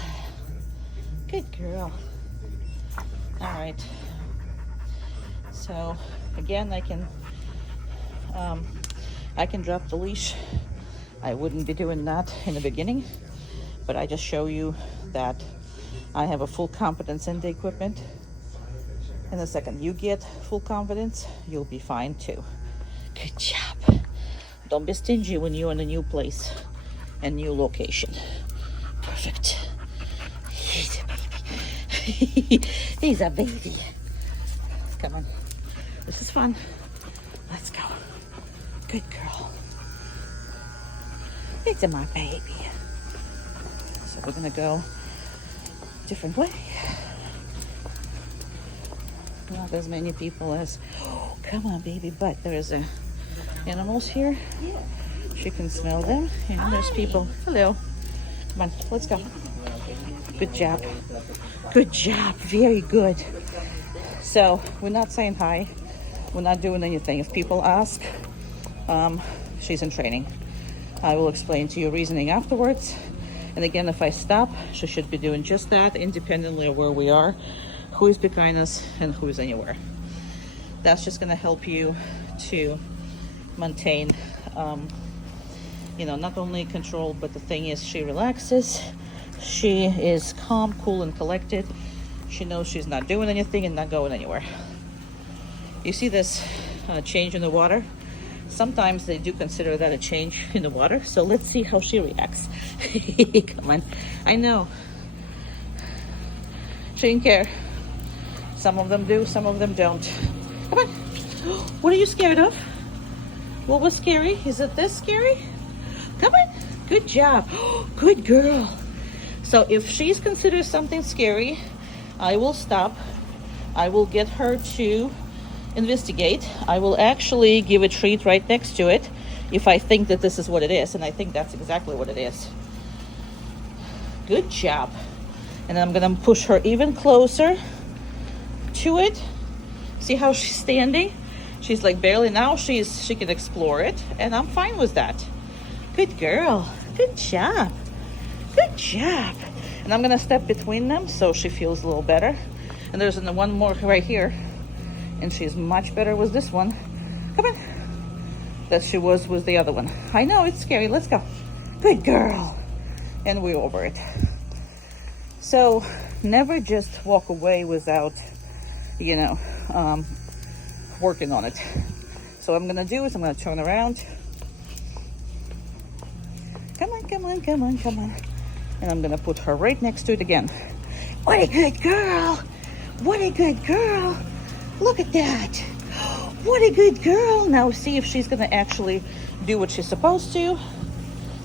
Good girl. All right. So again, I can drop the leash. I wouldn't be doing that in the beginning, but I just show you that I have a full confidence in the equipment. And the second you get full confidence, you'll be fine too. Good job. Don't be stingy when you're in a new place and new location. Perfect. He's a baby. He's a baby. Come on. This is fun. Let's go. Good girl. It's my baby. So we're gonna go different way. Not as many people as, oh, come on baby, but there's animals here. She can smell them. And there's people. Hello. Come on, let's go. Good job. Good job. Very good. So we're not saying hi. We're not doing anything. If people ask, she's in training. I will explain to you reasoning afterwards. And again, if I stop, she should be doing just that, independently of where we are, who is behind us, and who is anywhere. That's just gonna help you to maintain, not only control, but the thing is, she relaxes. She is calm, cool, and collected. She knows she's not doing anything and not going anywhere. You see this change in the water? Sometimes they do consider that a change in the water. So let's see how she reacts. Come on. I know. She didn't care. Some of them do, some of them don't. Come on. What are you scared of? What was scary? Is it this scary? Come on. Good job. Good girl. So if she's considered something scary, I will stop. I will get her to investigate. I will actually give a treat right next to it if I think that this is what it is, and I think that's exactly what it is. Good job. And I'm gonna push her even closer to it. See how she's standing? She's like barely, now she can explore it, and I'm fine with that. Good girl. Good job. Good job. And I'm gonna step between them so she feels a little better. And there's one more right here, and she's much better with this one. Come on. That she was with the other one. I know it's scary. Let's go. Good girl. And we're over it. So never just walk away without, working on it. So what I'm gonna do is I'm gonna turn around. Come on, come on, come on, come on. And I'm gonna put her right next to it again. What a good girl. What a good girl. Look at that. What a good girl. Now see if she's gonna actually do what she's supposed to,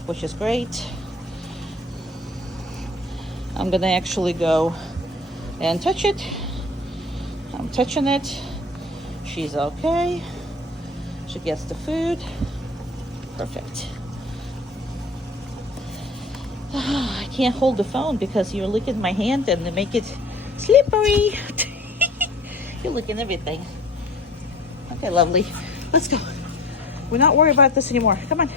which is great. I'm gonna actually go and touch it. I'm touching it. She's okay. She gets the food. Perfect. I can't hold the phone because you're licking my hand and they make it slippery. You're licking everything. Okay, lovely. Let's go. We're not worried about this anymore. Come on.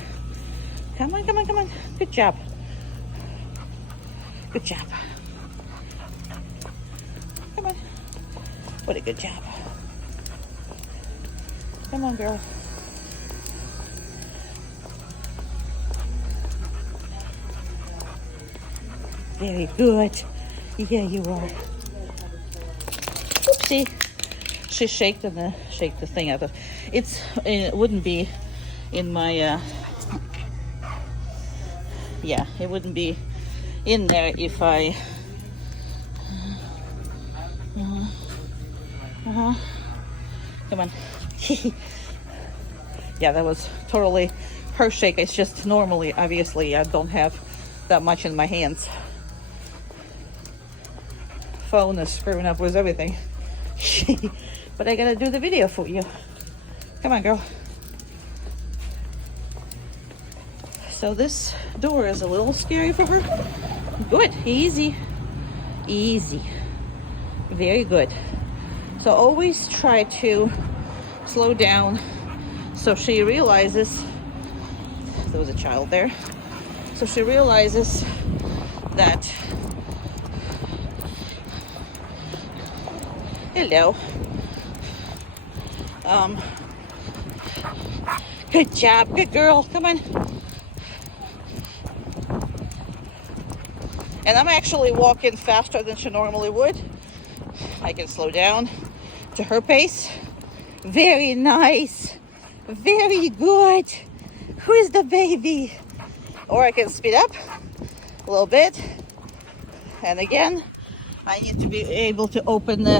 Come on, come on, come on. Good job. Good job. Come on. What a good job. Come on, girl. Very good. Yeah, you are. Oopsie. She shaked the thing out of it. It wouldn't be in my it wouldn't be in there if I come on. Yeah, that was totally her shake. It's just normally, obviously, I don't have that much in my hands. Phone is screwing up with everything. But I gotta do the video for you. Come on, girl. So this door is a little scary for her. Good. Easy. Easy. Very good. So always try to slow down so she realizes there was a child there. So she realizes that hello. Good job, good girl. Come on. And I'm actually walking faster than she normally would. I can slow down to her pace. Very nice. Very good. Who is the baby? Or I can speed up a little bit. And again, I need to be able to open the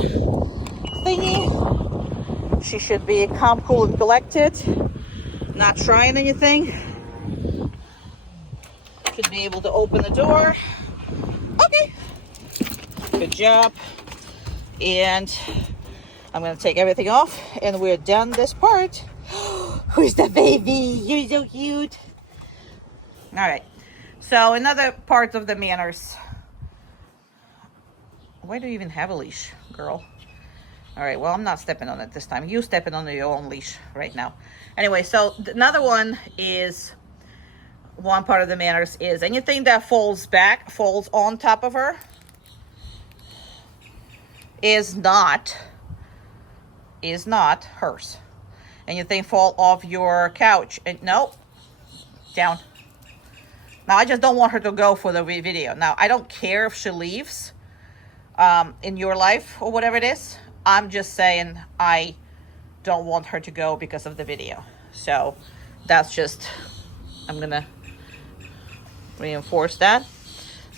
thingy. She should be calm, cool, and collected. Not trying anything. Should be able to open the door. Okay. Good job. And I'm going to take everything off. And we're done this part. Who's the baby? You're so cute. All right. So another part of the manners. Why do you even have a leash, girl? All right, well, I'm not stepping on it this time. You stepping on your own leash right now. Anyway, so another one is, one part of the manners is anything that falls on top of her is not hers. Anything fall off your couch, and no, down. Now, I just don't want her to go for the video. Now, I don't care if she leaves in your life or whatever it is. I'm just saying I don't want her to go because of the video. So that's just, I'm gonna reinforce that.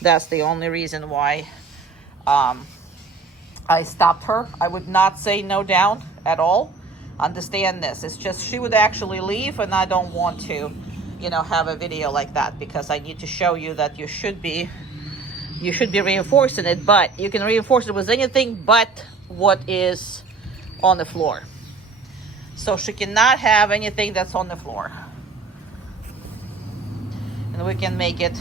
That's the only reason why I stopped her. I would not say no down at all. Understand this. It's just she would actually leave, and I don't want to, have a video like that, because I need to show you that you should be reinforcing it, but you can reinforce it with anything but what is on the floor. So she cannot have anything that's on the floor. And we can make it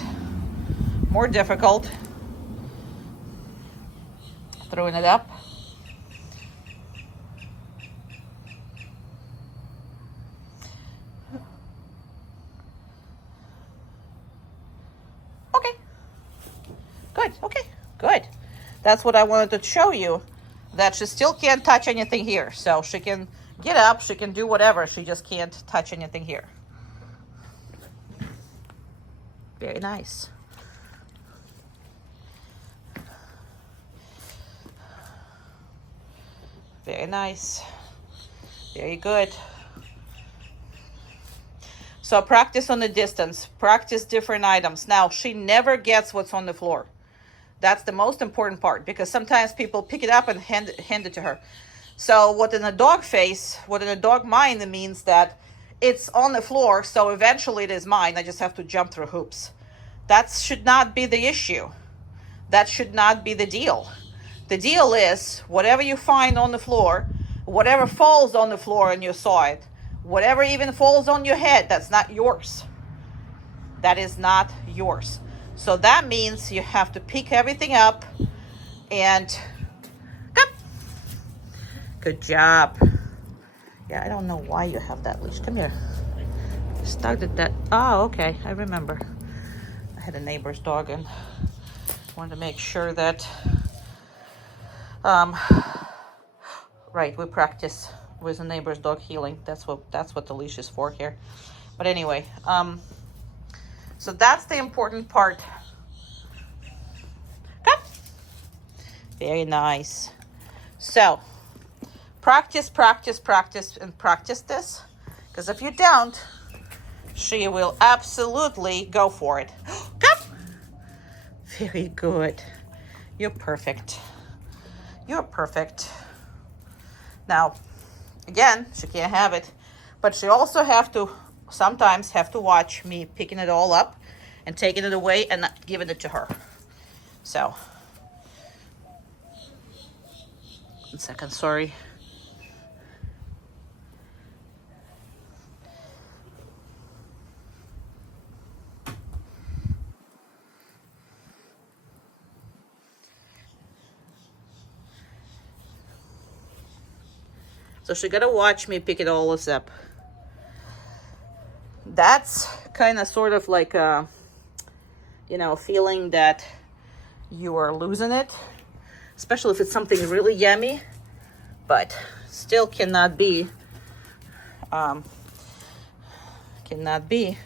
more difficult. Throwing it up. Okay. Good. Okay. Good. That's what I wanted to show you, that she still can't touch anything here. So she can get up, she can do whatever, she just can't touch anything here. Very nice. Very nice. Very good. So practice on the distance. Practice different items. Now, she never gets what's on the floor. That's the most important part, because sometimes people pick it up and hand it to her. So what in a dog mind, it means that it's on the floor, so eventually it is mine. I just have to jump through hoops. That should not be the issue. That should not be the deal. The deal is whatever you find on the floor, whatever falls on the floor and you saw it, whatever even falls on your head, that's not yours. That is not yours. So that means you have to pick everything up and come. Good job. Yeah, I don't know why you have that leash. Come here. Started that. Oh, okay. I remember. I had a neighbor's dog and wanted to make sure that right, we practice with a neighbor's dog healing. That's what the leash is for here. But anyway, so that's the important part. Come. Very nice. So practice, and practice this. Because if you don't, she will absolutely go for it. Come. Very good. You're perfect. You're perfect. Now, again, she can't have it, but she also sometimes have to watch me picking it all up and taking it away and not giving it to her. So, 1 second, sorry. So she gotta watch me pick it all up. That's kind of sort of like a, feeling that you are losing it, especially if it's something really yummy, but still cannot be. Cannot be.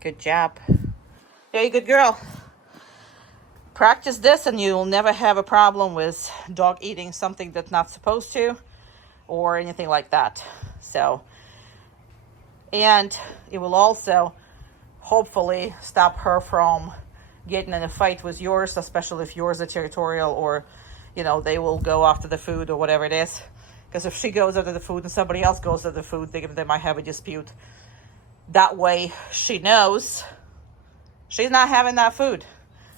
Good job. Very good girl. Practice this and you'll never have a problem with dog eating something that's not supposed to or anything like that. So, and it will also hopefully stop her from getting in a fight with yours, especially if yours are territorial or, they will go after the food or whatever it is. Because if she goes after the food and somebody else goes after the food, they might have a dispute. That way she knows she's not having that food.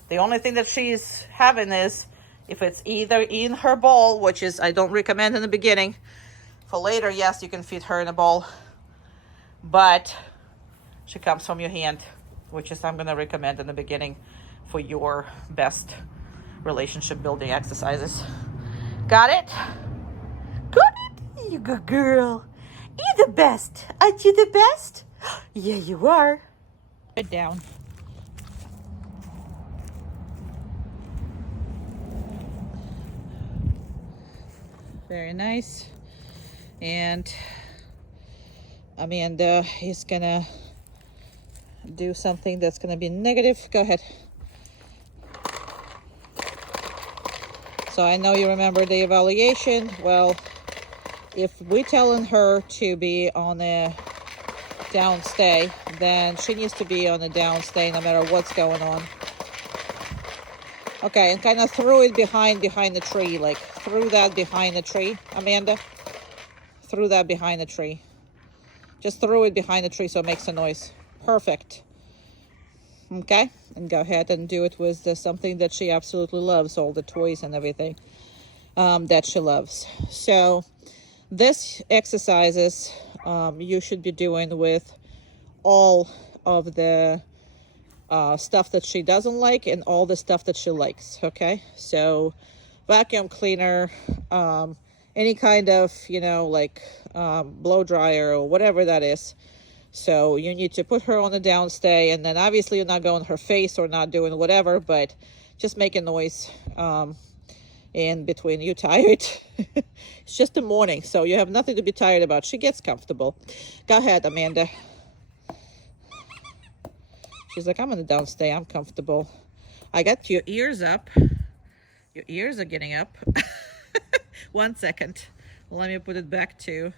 The only thing that she's having is if it's either in her bowl, which is I don't recommend in the beginning. For later, yes, you can feed her in a bowl. But she comes from your hand. which is I'm going to recommend in the beginning for your best relationship building exercises. Got it? Got it? You good girl. You're the best. Aren't you the best? Yeah, you are. Put down. Very nice. And Amanda is gonna do something that's gonna be negative. Go ahead. So I know you remember the evaluation. Well, if we're telling her to be on a downstay, then she needs to be on a downstay no matter what's going on. Okay, and kind of throw it behind the tree, like throw that behind the tree, Amanda. Throw that behind the tree. Just throw it behind the tree so it makes a noise. Perfect. Okay, and go ahead and do it with something that she absolutely loves, all the toys and everything that she loves. So this exercises you should be doing with all of the stuff that she doesn't like and all the stuff that she likes. Okay, so vacuum cleaner, any kind of, like blow dryer or whatever that is. So you need to put her on a downstay, and then obviously you're not going her face or not doing whatever, but just make a noise in between. You tired? It's just the morning, so you have nothing to be tired about. She gets comfortable. Go ahead, Amanda. She's like, I'm on the downstay. I'm comfortable. I got your ears up. Your ears are getting up. 1 second. Let me put it back to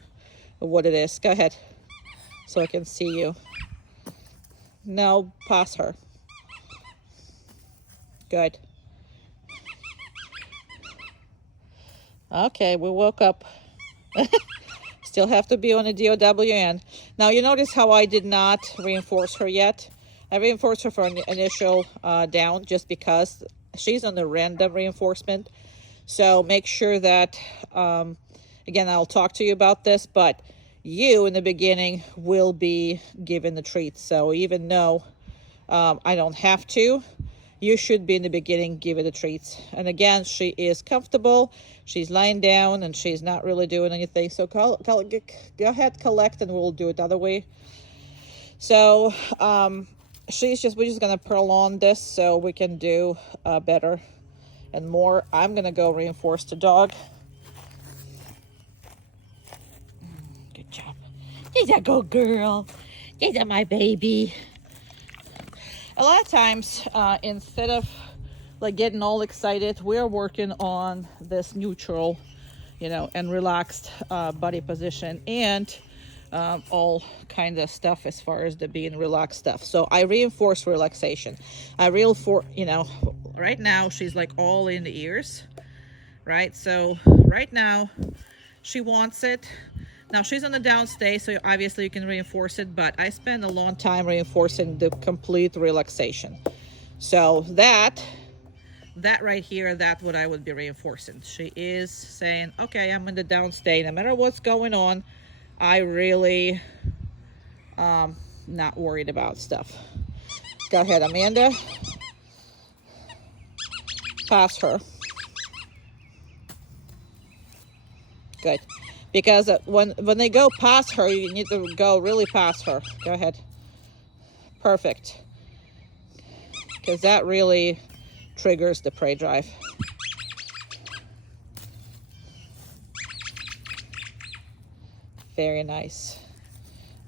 what it is. Go ahead. So I can see you. Now pass her. Good. Okay, we woke up. Still have to be on a DOWN. Now you notice how I did not reinforce her yet. I reinforced her for an initial down just because she's on the random reinforcement. So make sure that, again, I'll talk to you about this, but you in the beginning will be given the treats. So even though I don't have to, you should be in the beginning given the treats. And again, she is comfortable. She's lying down and she's not really doing anything. So go ahead, collect, and we'll do it the other way. So we're just gonna prolong this so we can do better and more. I'm gonna go reinforce the dog. Good job. She's a good girl. She's my baby. A lot of times, instead of like getting all excited, we're working on this neutral, and relaxed body position and all kind of stuff as far as the being relaxed stuff. So I reinforce relaxation. Right now she's like all in the ears, right? So right now she wants it. Now she's on the downstay, so obviously you can reinforce it, but I spend a long time reinforcing the complete relaxation. So that right here, that's what I would be reinforcing. She is saying, okay, I'm in the downstay. No matter what's going on, I really not worried about stuff. Go ahead, Amanda. Pass her. Good. Because when they go past her, you need to go really past her. Go ahead. Perfect. Because that really triggers the prey drive. Very nice.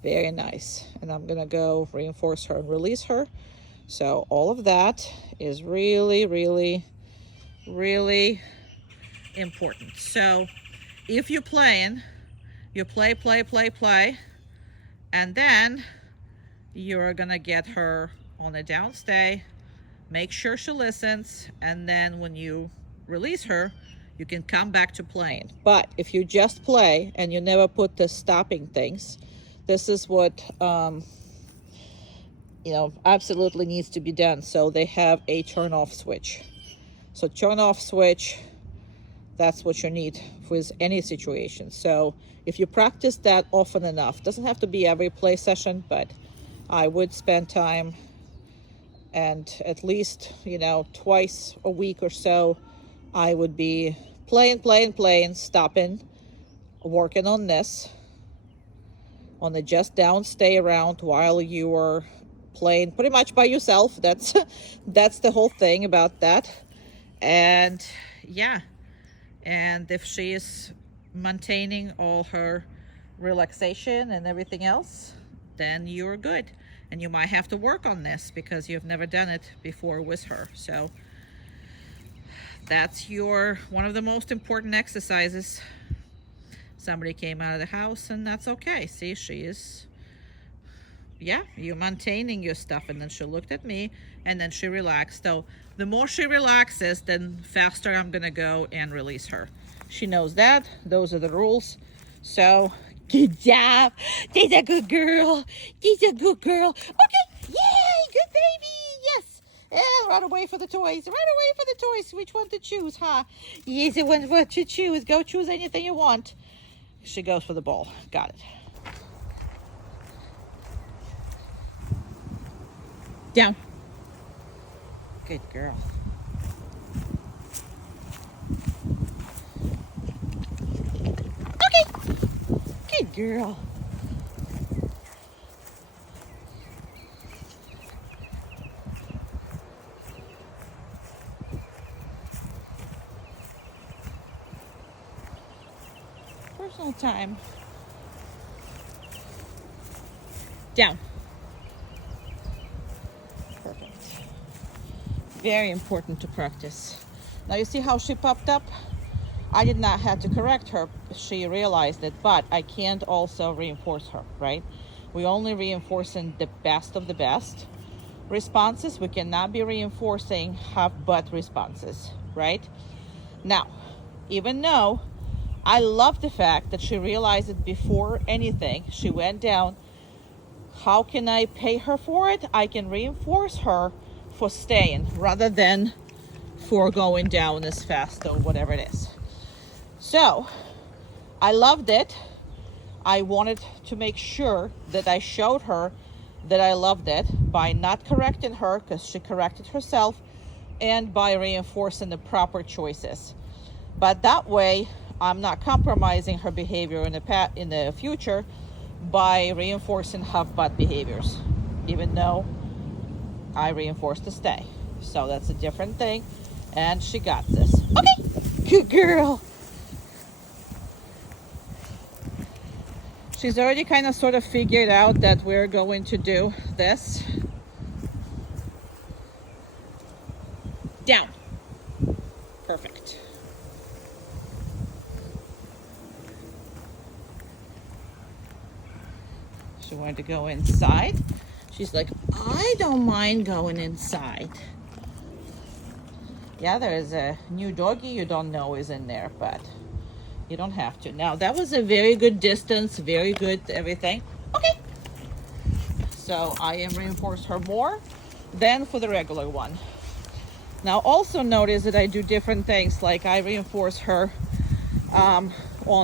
Very nice. And I'm going to go reinforce her and release her. So all of that is really, really, really important. So if you're playing, you play, and then you're gonna get her on a downstay, make sure she listens, and then when you release her, you can come back to playing. But if you just play and you never put the stopping things, this is what absolutely needs to be done. So they have a turn off switch. So turn off switch, that's what you need with any situation. So if you practice that often enough, doesn't have to be every play session, but I would spend time And at least, twice a week or so, I would be playing, stopping, working on this, on the just down, stay around while you are playing pretty much by yourself. That's the whole thing about that. And yeah, and if she is maintaining all her relaxation and everything else, then you're good. And you might have to work on this because you've never done it before with her. So that's one of the most important exercises. Somebody came out of the house, and that's okay. See, she is, yeah, you're maintaining your stuff. And then she looked at me, and then she relaxed. So the more she relaxes, then faster I'm gonna go and release her. She knows that. Those are the rules. So good job. She's a good girl. She's a good girl. Okay, yay, good baby. Yes. And run away for the toys. Run away for the toys. Which one to choose, huh? Yes, it was what to choose. Go choose anything you want. She goes for the ball. Got it. Down. Good girl. Okay. Good girl. Personal time. Down. Perfect. Very important to practice. Now you see how she popped up? I did not have to correct her. She realized it, but I can't also reinforce her, right? We only reinforcing the best of the best responses. We cannot be reinforcing half butt responses, right? Now, even though I love the fact that she realized it before anything, she went down. How can I pay her for it? I can reinforce her for staying rather than for going down as fast or whatever it is. So I loved it. I wanted to make sure that I showed her that I loved it by not correcting her, because she corrected herself, and by reinforcing the proper choices. But that way I'm not compromising her behavior in the future by reinforcing half butt behaviors, even though I reinforced to stay. So that's a different thing, and she got this. Okay, good girl. She's already kind of sort of figured out that we're going to do this. Down. Perfect. She wanted to go inside. She's like, I don't mind going inside. Yeah, there is a new doggy you don't know is in there, but you don't have to. Now, that was a very good distance, very good everything. Okay. So I am reinforced her more than for the regular one. Now, also notice that I do different things, like I reinforce her on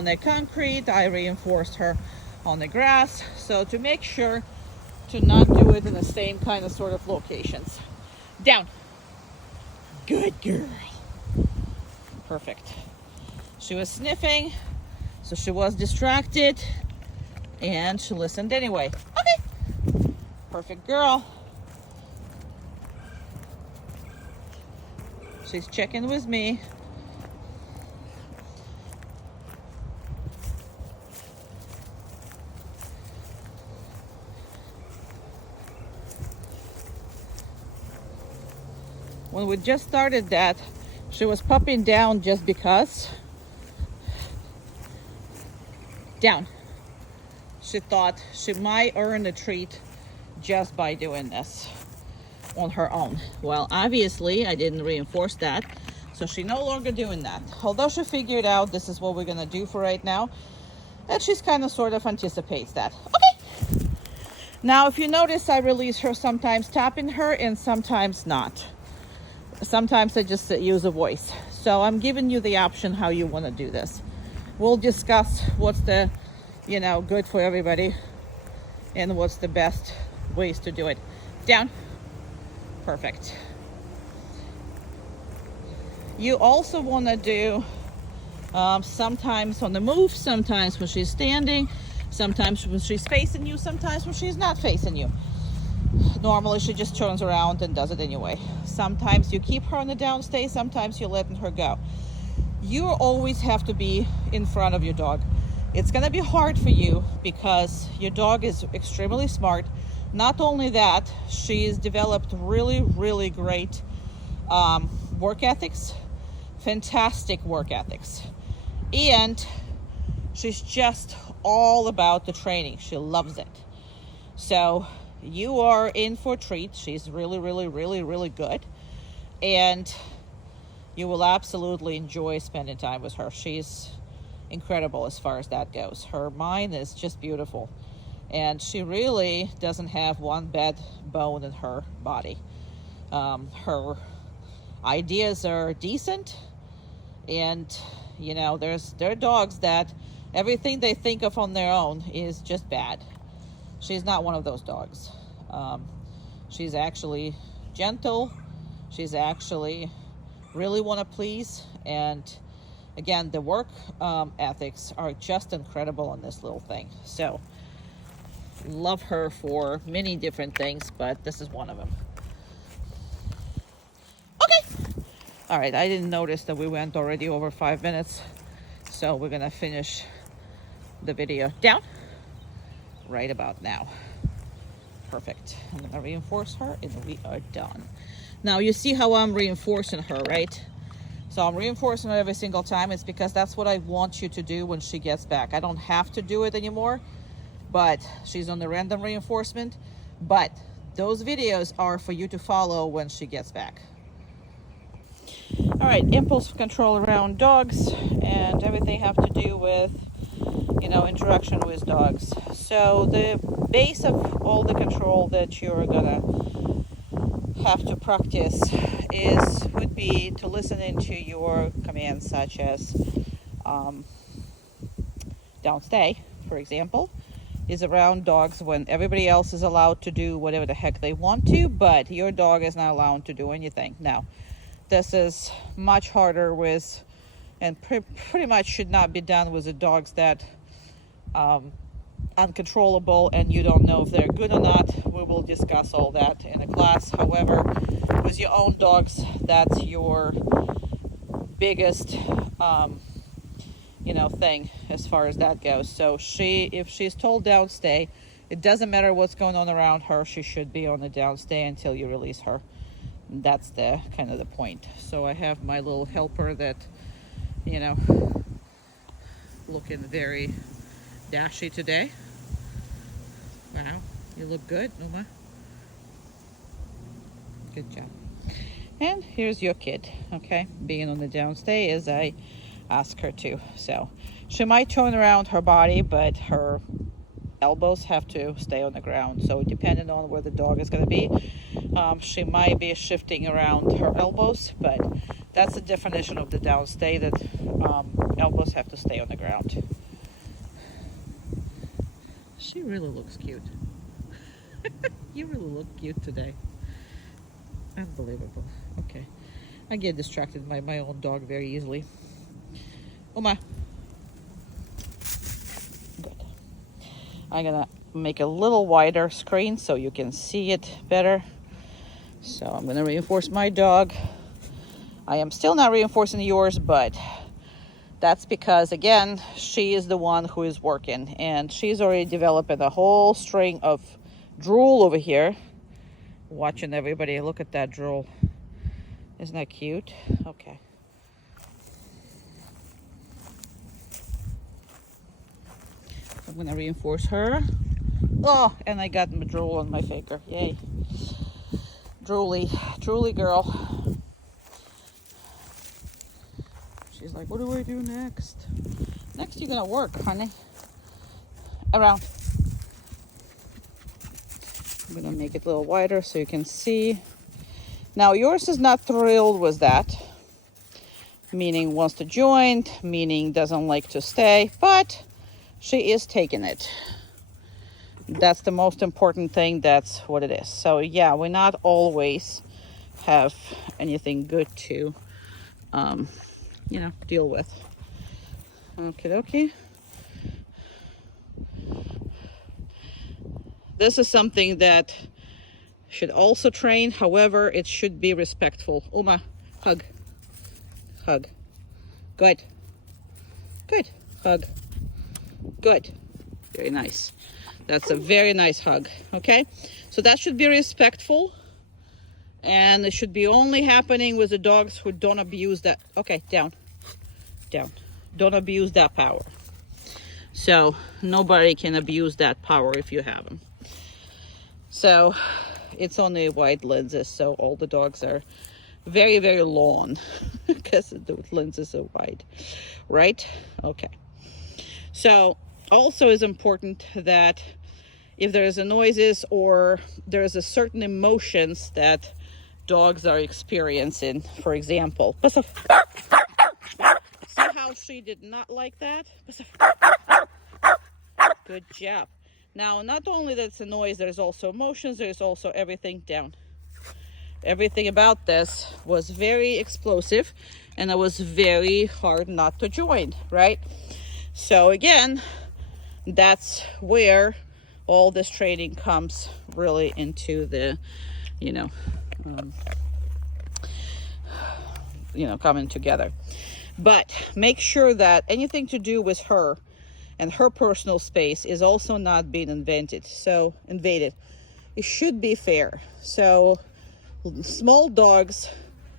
the concrete, I reinforced her on the grass, so to make sure to not do it in the same kind of sort of locations. Down. Good girl. Perfect. She was sniffing, so she was distracted, and she listened anyway. Okay. Perfect girl. She's checking with me. When we just started that, she was popping down just because. Down. She thought she might earn a treat just by doing this on her own. Well, obviously I didn't reinforce that, so she's no longer doing that. Although she figured out this is what we're gonna do for right now, and she's kind of sort of anticipates that. Okay. Now, if you notice, I release her sometimes tapping her and sometimes not. Sometimes I just use a voice. So I'm giving you the option how you want to do this. We'll discuss what's the, good for everybody and what's the best ways to do it. Down. Perfect. You also want to do sometimes on the move, sometimes when she's standing, sometimes when she's facing you, sometimes when she's not facing you. Normally she just turns around and does it anyway. Sometimes you keep her on the downstay, sometimes you're letting her go. You always have to be in front of your dog. It's going to be hard for you because your dog is extremely smart. Not only that, she's developed really, really great work ethics, fantastic work ethics. And she's just all about the training. She loves it. So you are in for a treat. She's really, really, really, really good. And you will absolutely enjoy spending time with her. She's incredible as far as that goes. Her mind is just beautiful. And she really doesn't have one bad bone in her body. Her ideas are decent. And, you know, there are dogs that everything they think of on their own is just bad. She's not one of those dogs. She's actually gentle. She's actually really want to please. And again, the work ethics are just incredible in this little thing. So love her for many different things, but this is one of them. Okay. All right, I didn't notice that we went already over 5 minutes. So we're gonna finish the video down right about now. Perfect. I'm gonna reinforce her and we are done. Now you see how I'm reinforcing her, right? So I'm reinforcing her every single time. It's because that's what I want you to do when she gets back. I don't have to do it anymore, but she's on the random reinforcement. But those videos are for you to follow when she gets back. All right, impulse control around dogs and everything have to do with, you know, interaction with dogs. So the base of all the control that you're gonna have to practice would be to listen into your commands, such as downstay, for example, is around dogs when everybody else is allowed to do whatever the heck they want to, but your dog is not allowed to do anything. Now, this is much harder with, and pretty much should not be done with the dogs that uncontrollable and you don't know if they're good or not. We will discuss all that in a class. However, with your own dogs, that's your biggest thing as far as that goes. So if she's told downstay, it doesn't matter what's going on around her, she should be on the downstay until you release her. That's the kind of the point. So I have my little helper that, you know, looking very dashy today. Wow, you look good, Uma. Good job. And here's your kid, okay, being on the downstay as I ask her to. So she might turn around her body, but her elbows have to stay on the ground. So depending on where the dog is going to be, she might be shifting around her elbows, but that's the definition of the downstay, that elbows have to stay on the ground. She really looks cute. You really look cute today. Unbelievable. Okay. I get distracted by my own dog very easily. Uma. Good. I'm gonna make a little wider screen so you can see it better. So I'm gonna reinforce my dog. I am still not reinforcing yours, but that's because, again, she is the one who is working, and she's already developing a whole string of drool over here. Watching everybody look at that drool. Isn't that cute? Okay. I'm gonna reinforce her. Oh, and I got my drool on my finger. Yay. Drooly girl. She's like, what do I do next? Next you're gonna work, honey. Around. I'm gonna make it a little wider so you can see. Now yours is not thrilled with that, meaning wants to join, meaning doesn't like to stay, but she is taking it. That's the most important thing. That's what it is. So yeah, we're not always have anything good to, deal with. Okay. This is something that should also train. However, it should be respectful. Uma, hug. Hug. Good. Good. Hug. Good. Very nice. That's a very nice hug. Okay? So that should be respectful. And it should be only happening with the dogs who don't abuse that. Okay, down. Down. Don't abuse that power. So nobody can abuse that power if you have them. So it's only white lenses, so all the dogs are very, very long because the lenses are wide, right? Okay. So also is important that if there's a noises or there's a certain emotions that dogs are experiencing, for example, see how she did not like that? Good job. Now, not only that's a noise, there's also emotions, there's also everything down. Everything about this was very explosive and it was very hard not to join, right? So again, that's where all this training comes really into the, coming together. But make sure that anything to do with her and her personal space is also not being invaded. It should be fair. So small dogs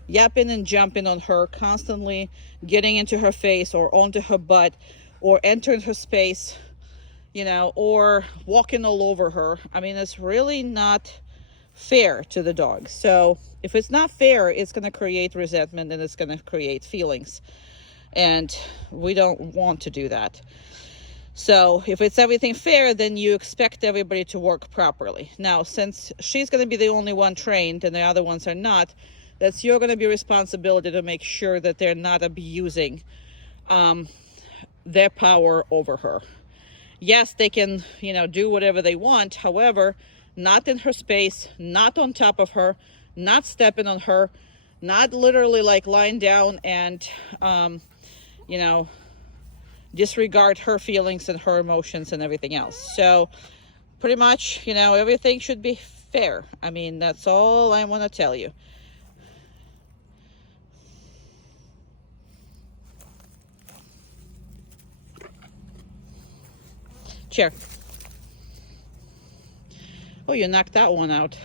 yapping and jumping on her, constantly getting into her face or onto her butt or entering her space, or walking all over her. I mean, it's really not fair to the dog. So if it's not fair, it's going to create resentment and it's going to create feelings. And we don't want to do that. So if it's everything fair, then you expect everybody to work properly. Now, since she's going to be the only one trained and the other ones are not, that's your going to be responsibility to make sure that they're not abusing their power over her. Yes, they can, do whatever they want. However, not in her space, not on top of her, not stepping on her, not literally like lying down and, disregard her feelings and her emotions and everything else. So pretty much, everything should be fair. I mean, that's all I want to tell you. Chair. Oh, you knocked that one out.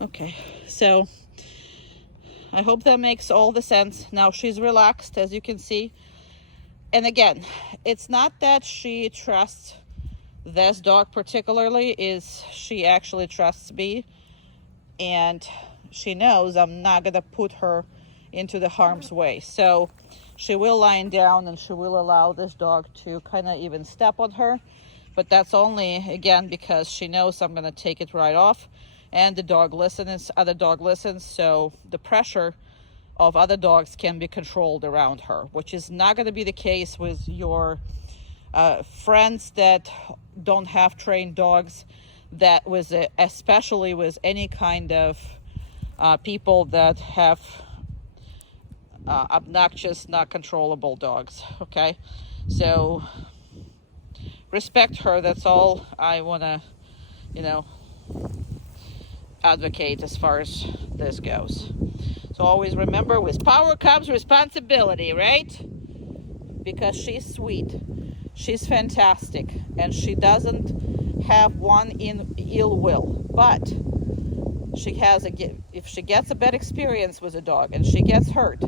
Okay, so I hope that makes all the sense. Now she's relaxed, as you can see. And again, it's not that she trusts this dog particularly, is she actually trusts me. And she knows I'm not going to put her into the harm's way. So she will lie down and she will allow this dog to kind of even step on her. But that's only, again, because she knows I'm going to take it right off. And the dog listens, other dog listens. So the pressure of other dogs can be controlled around her, which is not going to be the case with your friends that don't have trained dogs, that was especially with any kind of people that have obnoxious, not controllable dogs. Okay, so respect her. That's all I want to advocate as far as this goes. So always remember, with power comes responsibility, right? Because she's sweet, she's fantastic, and she doesn't have one in ill will. But she has if she gets a bad experience with a dog and she gets hurt,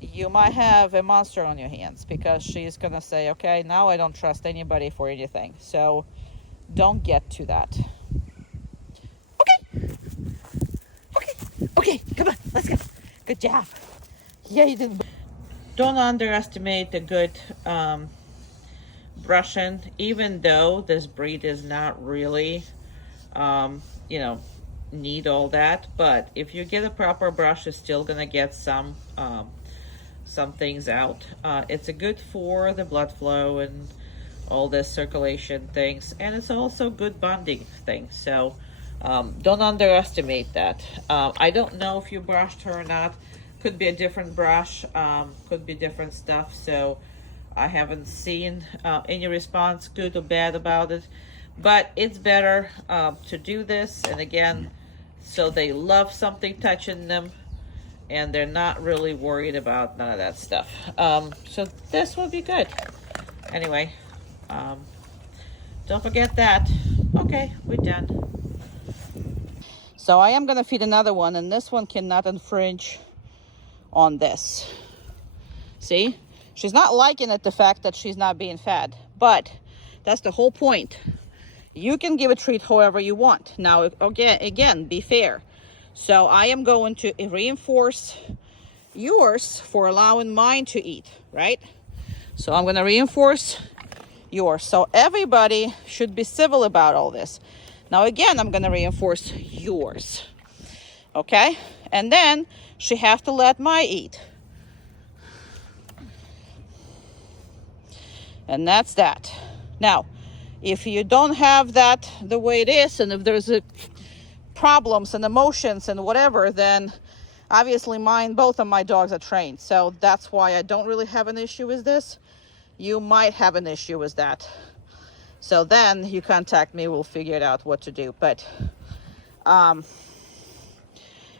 you might have a monster on your hands, because she's gonna say, okay, now I don't trust anybody for anything. So don't get to that. Okay, come on, let's go. Good job. Yeah, you did. Don't underestimate the good brushing, even though this breed is not really, need all that. But if you get a proper brush, it's still gonna get some things out. It's a good for the blood flow and all this circulation things, and it's also good bonding thing. So Don't underestimate that. I don't know if you brushed her or not. Could be a different brush, could be different stuff. So I haven't seen any response, good or bad, about it. But it's better to do this. And again, so they love something touching them and they're not really worried about none of that stuff. So this will be good. Anyway, don't forget that. Okay, we're done. So I am gonna feed another one, and this one cannot infringe on this. See? She's not liking it, the fact that she's not being fed, but that's the whole point. You can give a treat however you want. Now, again, be fair. So I am going to reinforce yours for allowing mine to eat, right? So I'm gonna reinforce yours. So everybody should be civil about all this. Now again, I'm gonna reinforce yours, okay? And then she have to let my eat. And that's that. Now, if you don't have that the way it is, and if there's problems and emotions and whatever, then obviously both of my dogs are trained. So that's why I don't really have an issue with this. You might have an issue with that. So then you contact me, we'll figure it out what to do. But,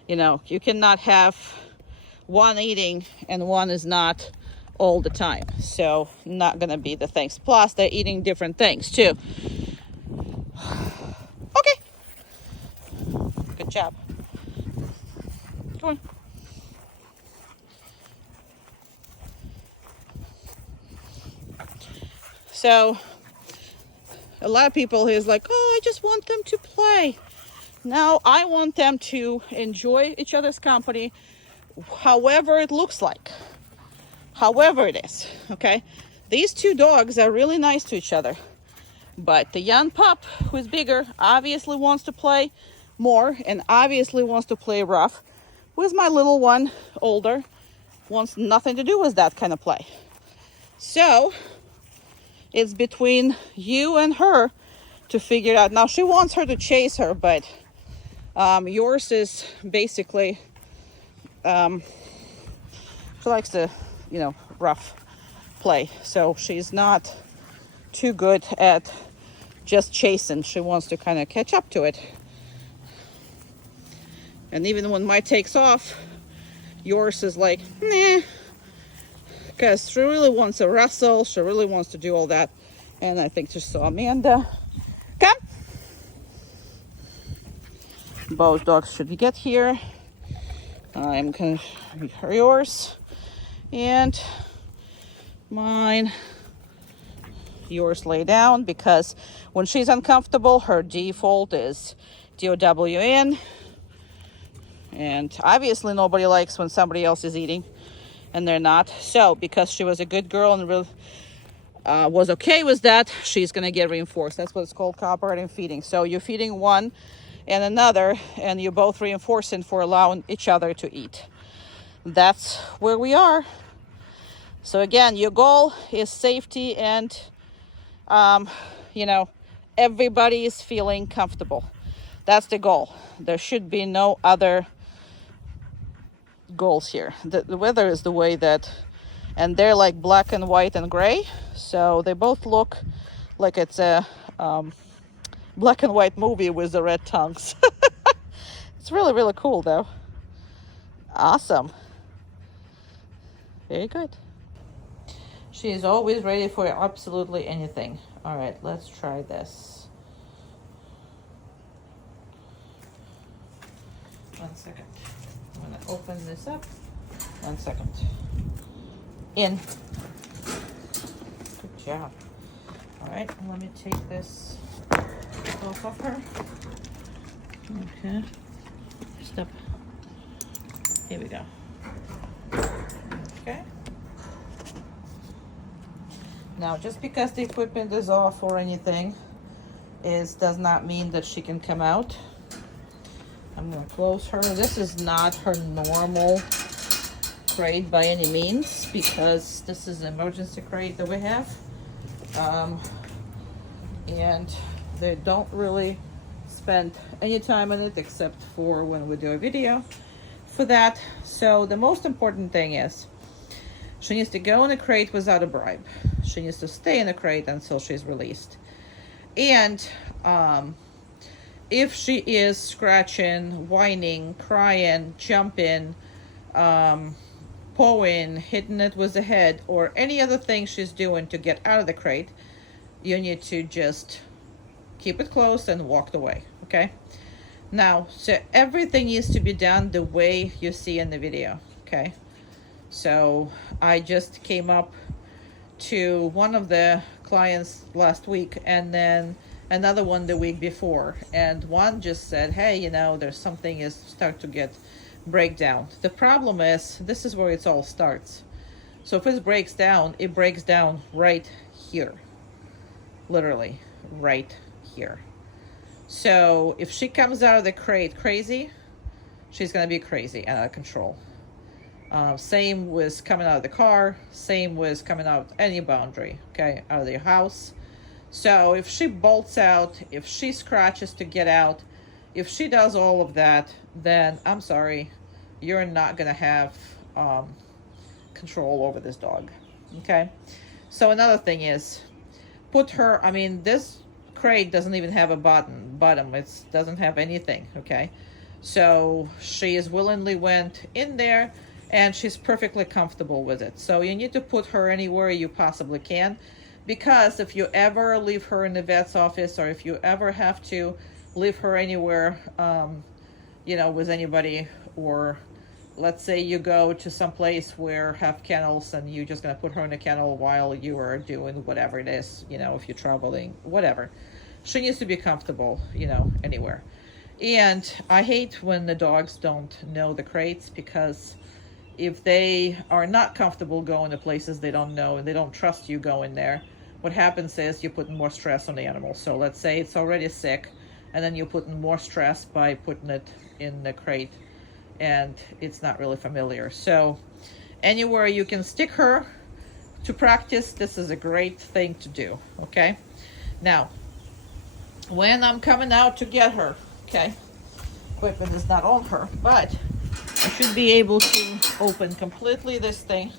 you know, you cannot have one eating and one is not all the time. So not gonna be the things. Plus they're eating different things too. Okay. Good job. Come on. So a lot of people is like, oh, I just want them to play. Now I want them to enjoy each other's company, however it looks like, however it is, okay? These two dogs are really nice to each other, but the young pup, who is bigger, obviously wants to play more and obviously wants to play rough, with my little one, older, wants nothing to do with that kind of play. So it's between you and her to figure it out. Now she wants her to chase her, but yours is basically, she likes the, you know, rough play. So she's not too good at just chasing. She wants to kind of catch up to it. And even when mine takes off, yours is like, nah. Because she really wants to wrestle. She really wants to do all that. And I think she saw Amanda. Come. Both dogs should get here. I'm going to read her yours. And mine. Yours lay down, because when she's uncomfortable, her default is DOWN. And obviously nobody likes when somebody else is eating and they're not. So because she was a good girl and really was okay with that, she's going to get reinforced. That's what it's called, cooperative feeding. So you're feeding one and another, and you're both reinforcing for allowing each other to eat. That's where we are. So again, your goal is safety and, you know, everybody is feeling comfortable. That's the goal. There should be no other goals here. The weather is the way that, and they're like black and white and gray, so they both look like it's a black and white movie with the red tongues. It's really, really cool though. Awesome. Very good. She is always ready for absolutely anything. All right, let's try this. 1 second. I'm gonna open this up. 1 second. In. Good job. All right, let me take this off of her. Okay. Step. Here we go. Okay. Now, just because the equipment is off or anything, does not mean that she can come out. I'm gonna close her. This is not her normal crate by any means, because this is an emergency crate that we have. And they don't really spend any time on it except for when we do a video for that. So the most important thing is she needs to go in a crate without a bribe. She needs to stay in a crate until she's released. And if she is scratching, whining, crying, jumping, pawing, hitting it with the head, or any other thing she's doing to get out of the crate, you need to just keep it closed and walk away, okay? Now, so everything needs to be done the way you see in the video, okay? So I just came up to one of the clients last week and then another one the week before, and one just said, hey, you know, there's something is start to get breakdown. The problem is this is where it all starts. So if it breaks down right here, literally right here. So if she comes out of the crate crazy, she's gonna be crazy and out of control. Same with coming out of the car, same with coming out any boundary, okay, out of your house. So if she bolts out, if she scratches to get out, if she does all of that, then I'm sorry, you're not gonna have control over this dog, okay? So another thing is, put her, I mean, this crate doesn't even have a bottom, it doesn't have anything, okay? So she is willingly went in there and she's perfectly comfortable with it. So you need to put her anywhere you possibly can, because if you ever leave her in the vet's office, or if you ever have to leave her anywhere, you know, with anybody, or let's say you go to some place where have kennels and you're just going to put her in a kennel while you are doing whatever it is, you know, if you're traveling, whatever. She needs to be comfortable, you know, anywhere. And I hate when the dogs don't know the crates, because if they are not comfortable going to places they don't know and they don't trust you going there, what happens is you're putting more stress on the animal. So let's say it's already sick, and then you're putting more stress by putting it in the crate, and it's not really familiar. So anywhere you can stick her to practice, this is a great thing to do, okay? Now, when I'm coming out to get her, okay, equipment is not on her, but I should be able to open completely this thing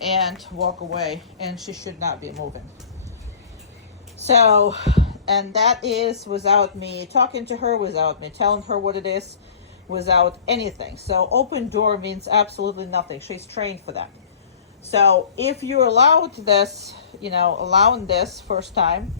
and walk away, and she should not be moving. So, and that is without me talking to her, without me telling her what it is, without anything. So open door means absolutely nothing. She's trained for that. So if you allowed this, you know, allowing this first time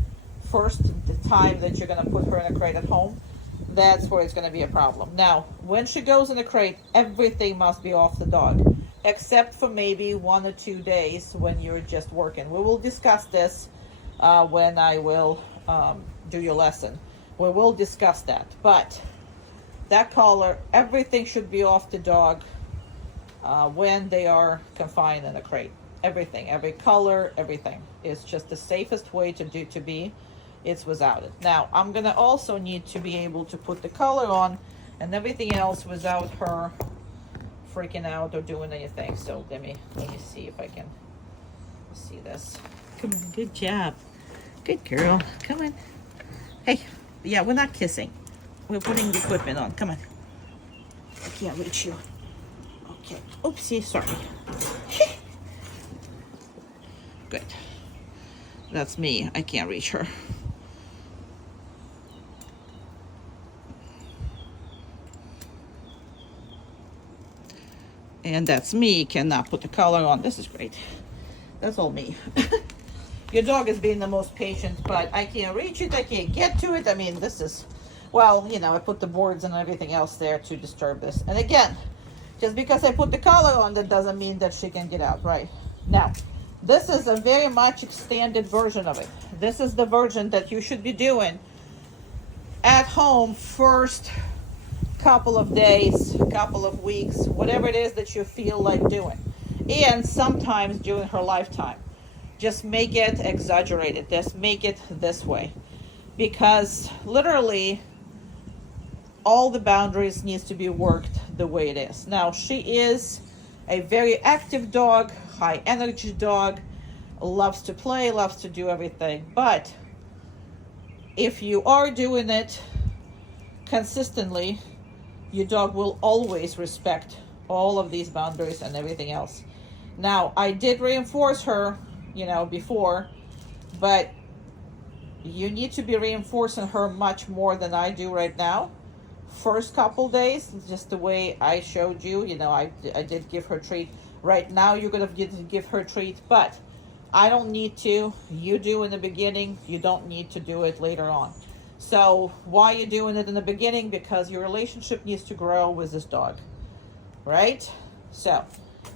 that you're going to put her in a crate at home, that's where it's going to be a problem. Now, when she goes in a crate, everything must be off the dog, except for maybe 1 or 2 days when you're just working. We will discuss this when I will do your lesson. We will discuss that. But that collar, everything should be off the dog when they are confined in a crate. Everything, every color, everything. It's just the safest way to be. It's without it. Now, I'm going to also need to be able to put the collar on and everything else without her freaking out or doing anything. So let me see if I can see this. Come on, good job. Good girl. Come on. Hey, yeah, we're not kissing. We're putting the equipment on. Come on. I can't reach you. Okay. Oopsie, sorry. Good. That's me. I can't reach her. And that's me, cannot put the collar on. This is great. That's all me. Your dog is being the most patient, but I can't reach it. I can't get to it. I mean, this is, well, you know, I put the boards and everything else there to disturb this. And again, just because I put the collar on, that doesn't mean that she can get out, right? Now, this is a very much extended version of it. This is the version that you should be doing at home first couple of days, couple of weeks, whatever it is that you feel like doing. And sometimes during her lifetime. Just make it exaggerated. Just make it this way. Because literally all the boundaries needs to be worked the way it is. Now, she is a very active dog, high energy dog, loves to play, loves to do everything. But if you are doing it consistently, your dog will always respect all of these boundaries and everything else. Now, I did reinforce her, before, but you need to be reinforcing her much more than I do right now. First couple days, just the way I showed you, I did give her treat. Right now, you're going to give her treat, but I don't need to. You do in the beginning. You don't need to do it later on. So why are you doing it in the beginning? Because your relationship needs to grow with this dog, right? So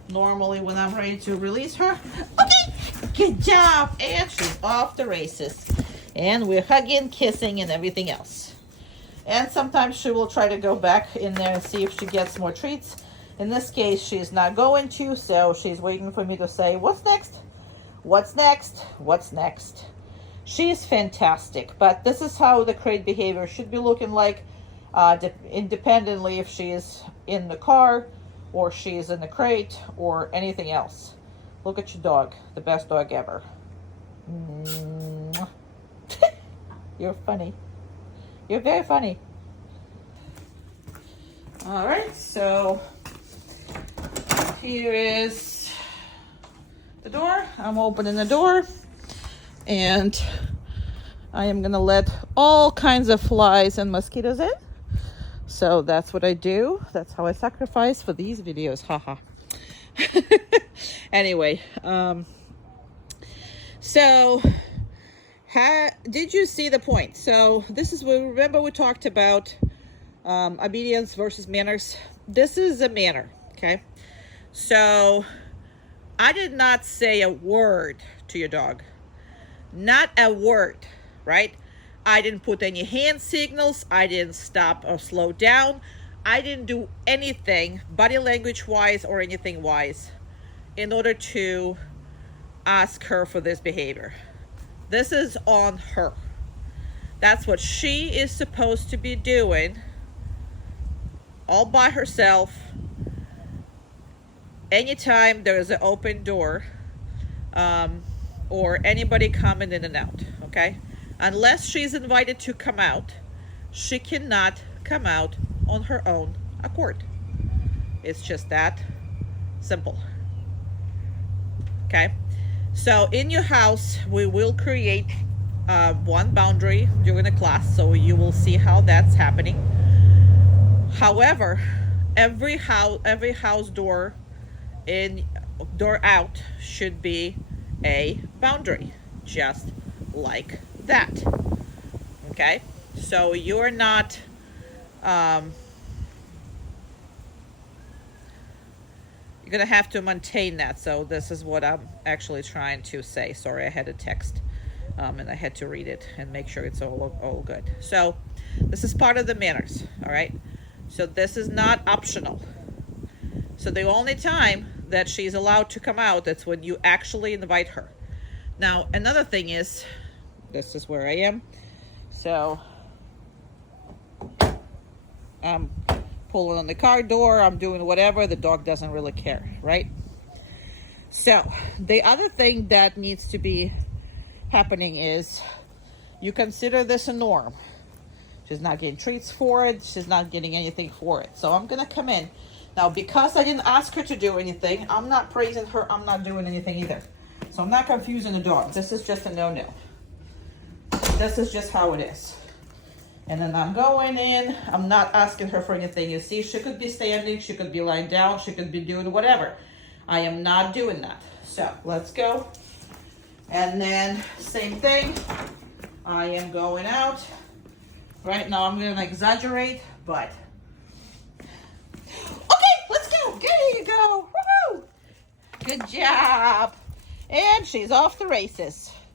normally when I'm ready to release her, okay, good job, and she's off the races. And we're hugging, kissing, and everything else. And sometimes she will try to go back in there and see if she gets more treats. In this case, she's not going to, so she's waiting for me to say, what's next? What's next? What's next? She's fantastic, but this is how the crate behavior should be looking like, independently if she is in the car or she's in the crate or anything else. Look at your dog, the best dog ever. You're funny. You're very funny. All right, so here is the door. I'm opening the door, and I am gonna let all kinds of flies and mosquitoes in. So that's what I do. That's how I sacrifice for these videos. Haha. Anyway, so did you see the point? So this is what, remember we talked about obedience versus manners. This is a manner, okay? So I did not say a word to your dog. Not a word, right? I didn't put any hand signals. I didn't stop or slow down. I didn't do anything body language wise or anything wise in order to ask her for this behavior. This is on her. That's what she is supposed to be doing all by herself anytime there is an open door or anybody coming in and out, okay? Unless she's invited to come out, she cannot come out on her own accord. It's just that simple, okay? So in your house, we will create one boundary during the class, so you will see how that's happening. However, every house door out should be a boundary, just like that. Okay, so you're not you're gonna have to maintain that. So this is what I'm actually trying to say. Sorry, I had a text and I had to read it and make sure it's all good. So this is part of the manners. All right, so this is not optional. So the only time that she's allowed to come out, that's when you actually invite her. Now another thing is, this is where I am. So I'm pulling on the car door, I'm doing whatever, the dog doesn't really care, right? So the other thing that needs to be happening is you consider this a norm. She's not getting treats for it, she's not getting anything for it. So I'm gonna come in. Now because I didn't ask her to do anything, I'm not praising her, I'm not doing anything either. So I'm not confusing the dog. This is just a no-no. This is just how it is. And then I'm going in, I'm not asking her for anything. You see, she could be standing, she could be lying down, she could be doing whatever. I am not doing that. So let's go. And then same thing, I am going out. Right now I'm gonna exaggerate, but. Okay, let's go, there you go, woohoo! Good job. And she's off the races.